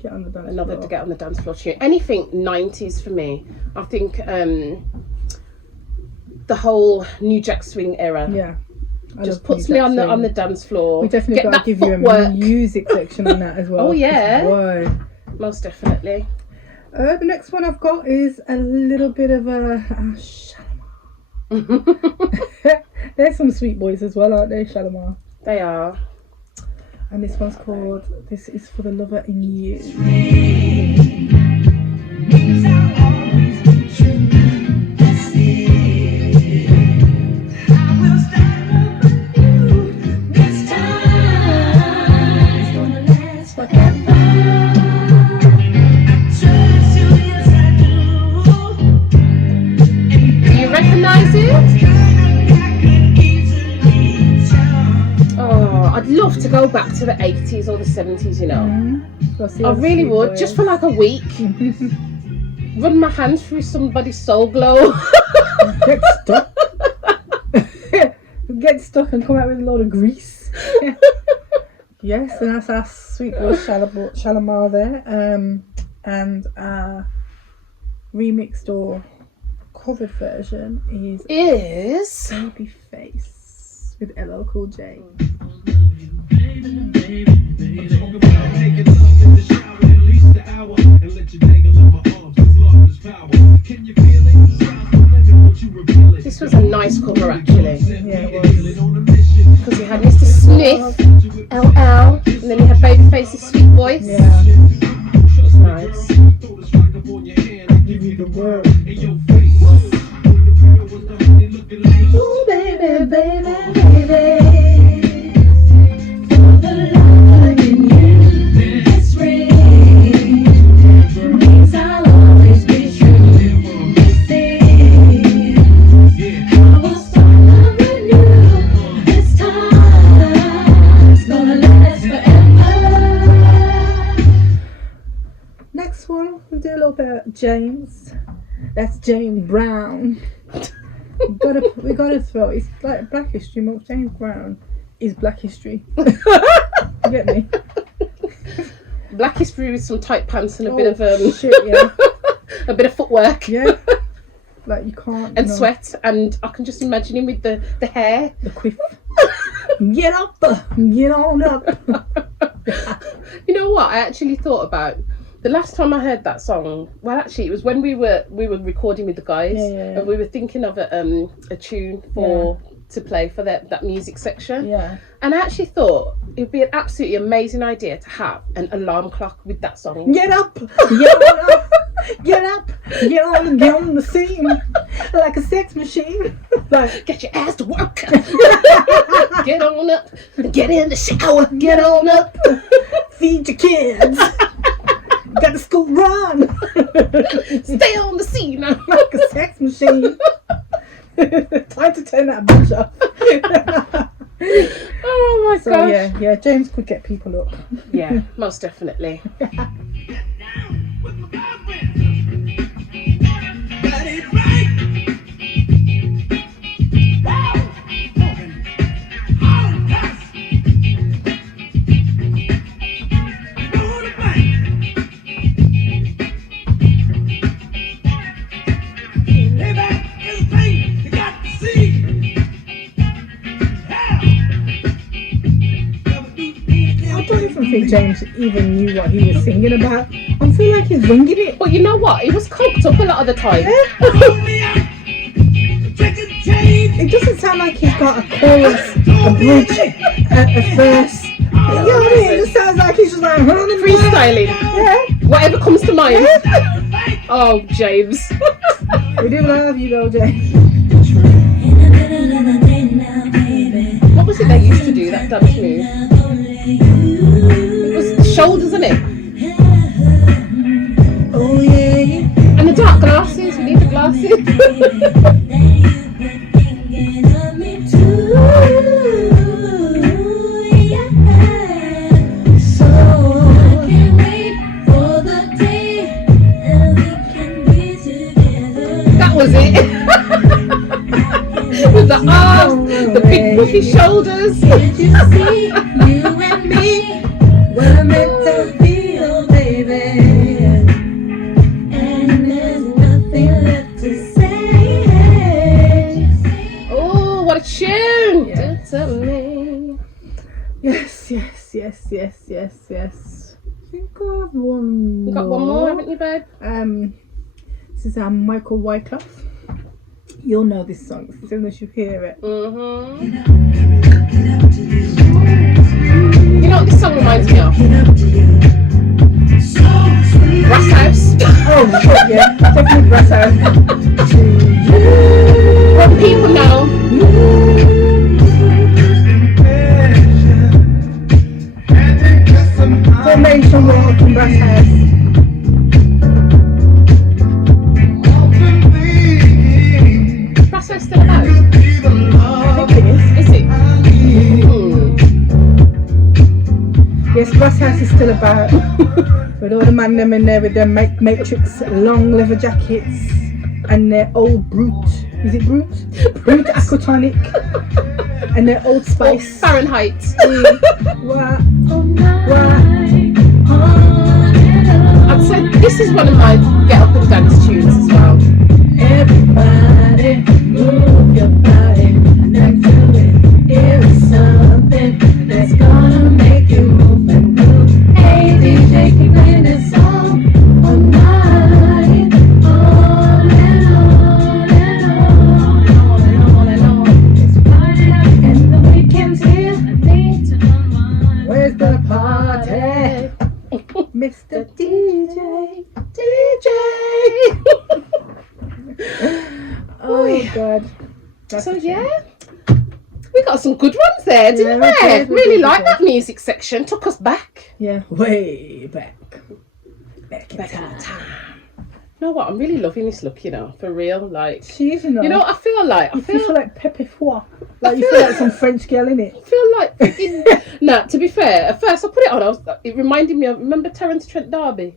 get on the dance Another floor. to get on the dance floor tune. Anything 90s for me. I think the whole New Jack Swing era Yeah. I just love puts New me Jack on Swing. the dance floor. We definitely Get got to that give you a footwork. music section on that as well. Oh, yeah. Boy. Most definitely. The next one I've got is a little bit of a Shalimar. There's some sweet boys as well, aren't they, Shalimar? They are. And this one's called This Is For The Lover In You. Do you recognise it? Oh, I'd love to go back to the 80s or the 70s, you know. Go see I all the really sweet would, boys. just for like a week. Run my hands through somebody's soul glow. Get stuck. Get stuck and come out with a load of grease. Yes, and that's our sweet boy Shalimar there. And our remixed or covered version is Babyface with LL Cool J. This was a nice cover actually, Yeah, it was. because he had Mr. Smith, LL, and then you had Babyface's sweet voice. Yeah. It's nice. Give you the word. Ooh, baby, baby, baby. For the love in you, it's real. Means I'll always be true. I will start loving you this time. It's gonna last forever. Next one, we do a little bit of James. That's James Brown. we gotta throw. It's like Black History Month. James Brown is Black History. You get me? Black history with some tight pants and a bit of shit, yeah, a bit of footwork. yeah. Like you can't. And sweat, and I can just imagine him with the hair. The quiff. Get up, get on up. You know what? I actually thought about the last time I heard that song. Well, actually, it was when we were recording with the guys, Yeah. and we were thinking of a tune to play for that music section. Yeah. And I actually thought it would be an absolutely amazing idea to have an alarm clock with that song. Get up, get on up, get up, get on the scene like a sex machine. Like, Get your ass to work. Get on up. Get in the shower. Get on up. feed your kids. Got the school run. Stay on the scene. Like a sex machine. Time to turn that bitch off. Oh my So gosh. yeah, James could get people up. Yeah, most definitely. I don't even think James even knew what he was singing about. I feel like he's winging it. But you know what? He was coked up a lot of the time. It doesn't sound like he's got a chorus, a bridge, a verse. You know what I mean? It just sounds like he's just like Freestyling. Yeah. Whatever comes to mind. Oh, James. We do love you though, James. What was it they used to do, that dance move? It was shoulders, isn't it? Oh yeah. And the dark glasses. We need the glasses. That was it. With the arms, the big puffy shoulders. Can't you see, you and me, we're meant to feel, baby. And there's nothing left to say. Oh, what a tune! Yeah. Do to me. Yes. I think I have one. You got one more, haven't you, babe? This is Michael Wycliffe. You'll know this song as soon as you hear it. Mm-hmm. You know what this song reminds me of? Brass House. Oh shit, yeah, definitely Brass House. What people know. Formation Walk from Brass House. Brass House still about? I think it is. Is it? Yes, Brass House is still about. With all the man them in there with their Matrix long leather jackets and their old Brute. Is it Brute? Brute Aquatonic. And their Old Spice. Fahrenheit. What? I'd say this is one of my get up and dance tunes as well. Everybody, move your body, now do it. Here's something that's gonna make you move and move. Hey DJ, keep playing this song all night, on and on and on, on and on and on. It's party night and the weekend's here. the party. Mr. DJ. Oh, God. That's So a shame. yeah, we got some good ones there, didn't Yeah, we we? did, we Really did, we like did. that music section. Took us back. Yeah, way back. Back in Back in time. time. You know what? I'm really loving this look. You know, for real. Like, Cheese, you know. you know, what I feel like. you feel like Pepe Foy. Like you feel feel like like- some French girl in it. I feel like freaking. Nah, to be fair, at first I put it on. It reminded me of, remember Terence Trent D'Arby?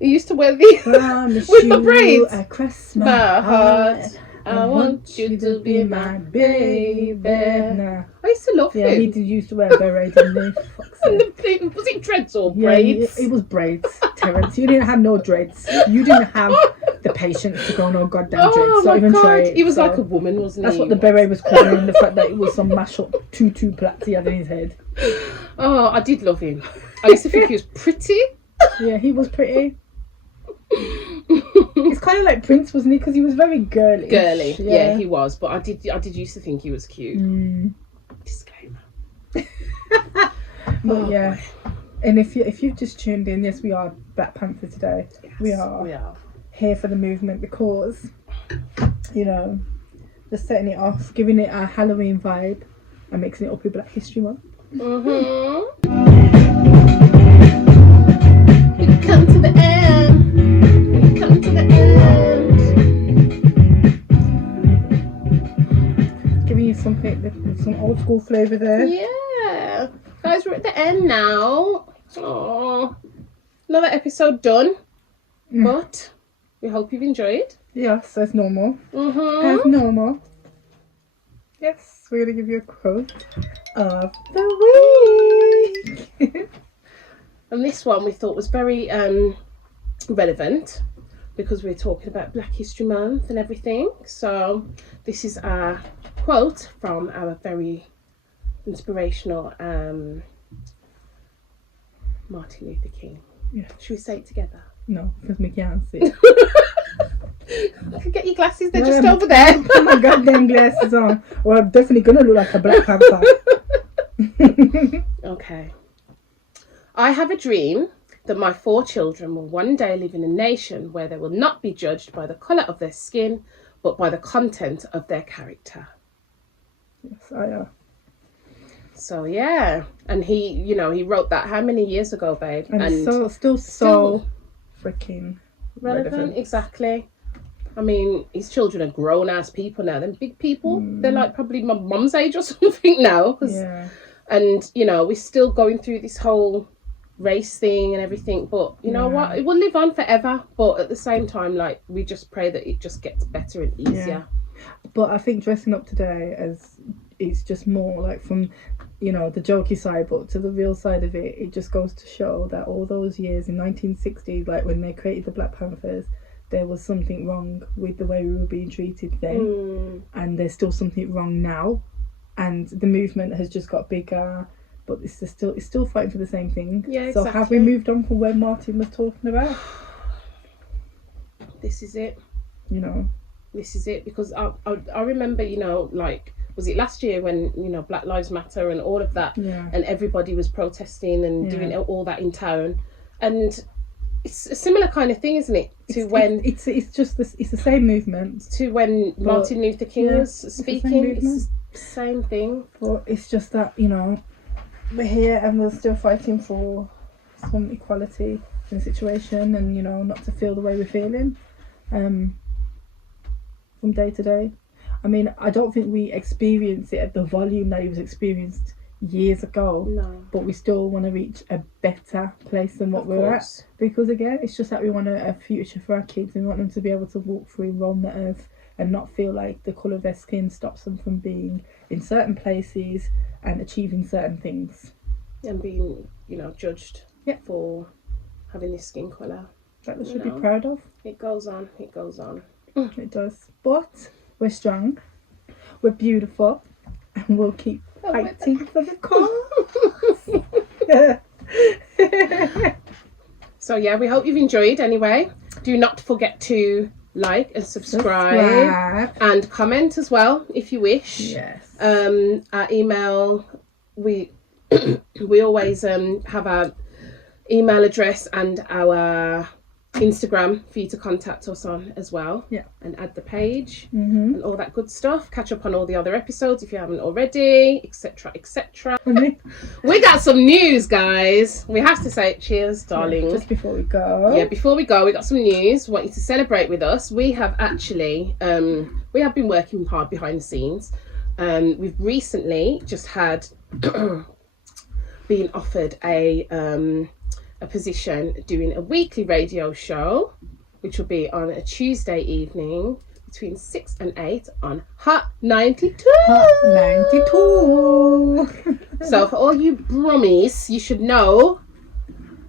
He used to wear these Promise with the you braids. across My my heart. heart. I want you to be my baby. Nah. I used to love Yeah, him. he did used to wear a beret, didn't he? Fuck's And sake. the thing, was it dreads or Yeah, braids? it was braids, Terence. You didn't have no dreads. You didn't have the patience to go no goddamn dreads. Oh Don't my even god, try it. he was So like a woman, wasn't that's he? what the beret was covering, the fact that it was some mash up tutu plaits he had in his head. Oh, I did love him. I used to think he was pretty. Yeah, he was pretty. It's kind of like Prince, wasn't he? Because he was very girly. Girly, yeah, he was. But I did used to think he was cute. Mm. Disclaimer. But Oh, yeah, and if you've just tuned in, yes, we are Black Panther today. Yes, we are We are. here for the movement because, you know, just setting it off, giving it a Halloween vibe, and mixing it up with Black History Month. Mm-hmm. We come to the end. We come to the end. Giving you something with some old school flavour there. Yeah, guys, we're at the end now. Oh, another episode done. Mm. But we hope you've enjoyed. Yes, as normal. Mm-hmm. As normal. Yes, we're gonna give you a quote of the week. And this one we thought was very relevant because we're talking about Black History Month and everything. So this is our quote from our very inspirational Martin Luther King. Yeah. Should we say it together? No, because we can't see. I could get your glasses, they're Yeah, just over there. Put my goddamn glasses on. Or I'm definitely gonna look like a Black Panther. Okay. I have a dream that my 4 children will one day live in a nation where they will not be judged by the colour of their skin, but by the content of their character. Yes, I are. So yeah, and he wrote that how many years ago, babe? And so still freaking relevant. Exactly. I mean, his children are grown ass people now. They're big people. They're like probably my mum's age or something now. Yeah. And we're still going through this whole race thing and everything. But you know what? It will live on forever. But at the same time, like, we just pray that it just gets better and easier. Yeah. But I think dressing up today as it's just more like from, the jokey side, but to the real side of it, it just goes to show that all those years in 1960, like when they created the Black Panthers, there was something wrong with the way we were being treated then, and there's still something wrong now, and the movement has just got bigger, but it's still fighting for the same thing. Yeah, So have we exactly. moved on from where Martin was talking about? This is it. This is it, because I remember, like, was it last year when, Black Lives Matter and all of that, Yeah. and everybody was protesting and Yeah. doing all that in town, and it's a similar kind of thing, isn't it, to it's the same movement, when Martin Luther King yeah, was it's the same speaking. movement. It's the same thing. but it's just that we're here and we're still fighting for some equality in the situation, and not to feel the way we're feeling from day to day. I mean, I don't think we experience it at the volume that it was experienced years ago, No. but we still want to reach a better place than what Of we're course. at, because again, it's just that we want a future for our kids, and we want them to be able to walk through and roam the earth and not feel like the colour of their skin stops them from being in certain places and achieving certain things. And being, judged Yeah. for having this skin colour. That we You should be know. proud of. It goes on. It goes on. It does. But we're strong, we're beautiful, and we'll keep fighting for the cause. So yeah, we hope you've enjoyed anyway. Do not forget to like and subscribe and comment as well if you wish. Yes. Our email, we we always have our email address and our Instagram for you to contact us on as well. Yeah. And add the page Mm-hmm. and all that good stuff. Catch up on all the other episodes if you haven't already, etc., etc. We got some news, guys. We have to say cheers, darling. Just before we go. Yeah, before we go, we got some news. Want you to celebrate with us. We have actually, we have been working hard behind the scenes. We've recently just had been offered a position doing a weekly radio show, which will be on a Tuesday evening between 6 and 8 on Hot 92. Hot 92. So for all you brummies, you should know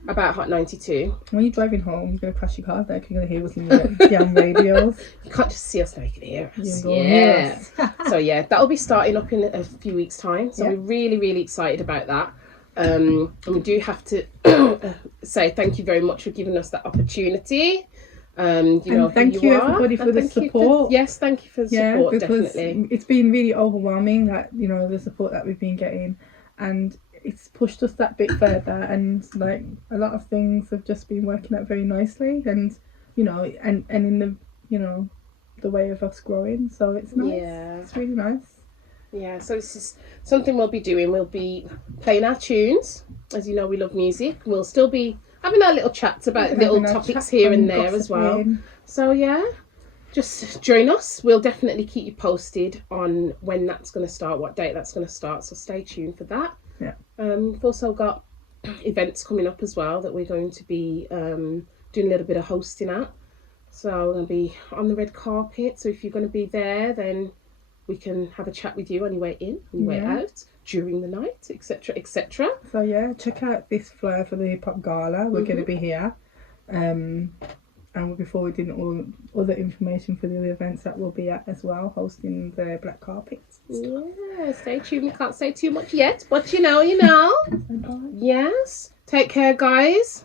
about Hot 92. When you're driving home, you're going to crash your car there, 'cause you're going to hear what's in the damn radios. You can't just see us now, you can hear us. You can hear us. So yeah, that'll be starting up in a few weeks' time. So we're really, really excited about that. And we do have to say thank you very much for giving us that opportunity. You know, thank you everybody for the support. Yes, thank you for the support, because definitely. it's been really overwhelming, that, you know, the support that we've been getting, and it's pushed us that bit further, and like a lot of things have just been working out very nicely, and you know, and in the, you know, the way of us growing, so it's nice. Yeah. It's really nice. Yeah, so this is something we'll be doing. We'll be playing our tunes. As you know, we love music. We'll still be having our little chats about little topics here and there as well. So yeah, just join us. We'll definitely keep you posted on when that's going to start, what date that's going to start. So stay tuned for that. Yeah. We've also got events coming up as well that we're going to be doing a little bit of hosting at. So we're going to be on the red carpet. So if you're going to be there, then we can have a chat with you on your way in, on your way out, during the night, etc., etc. So yeah, check out this flyer for the Hip Hop Gala. We're going to be here. And before we did all other information for the other events that we'll be at as well, hosting the black carpets. Yeah, stay tuned. We can't say too much yet, but you know. Yes. Take care, guys.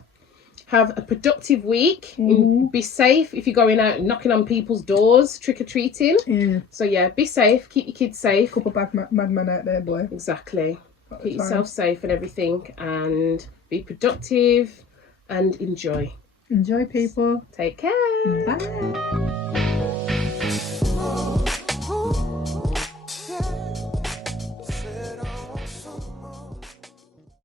Have a productive week. Be safe if you're going out and knocking on people's doors, trick-or-treating. Yeah. So yeah, be safe. Keep your kids safe. Couple bad madmen out there, boy. Exactly. Keep yourself safe and everything, and be productive and enjoy. Enjoy, people. Take care. Bye.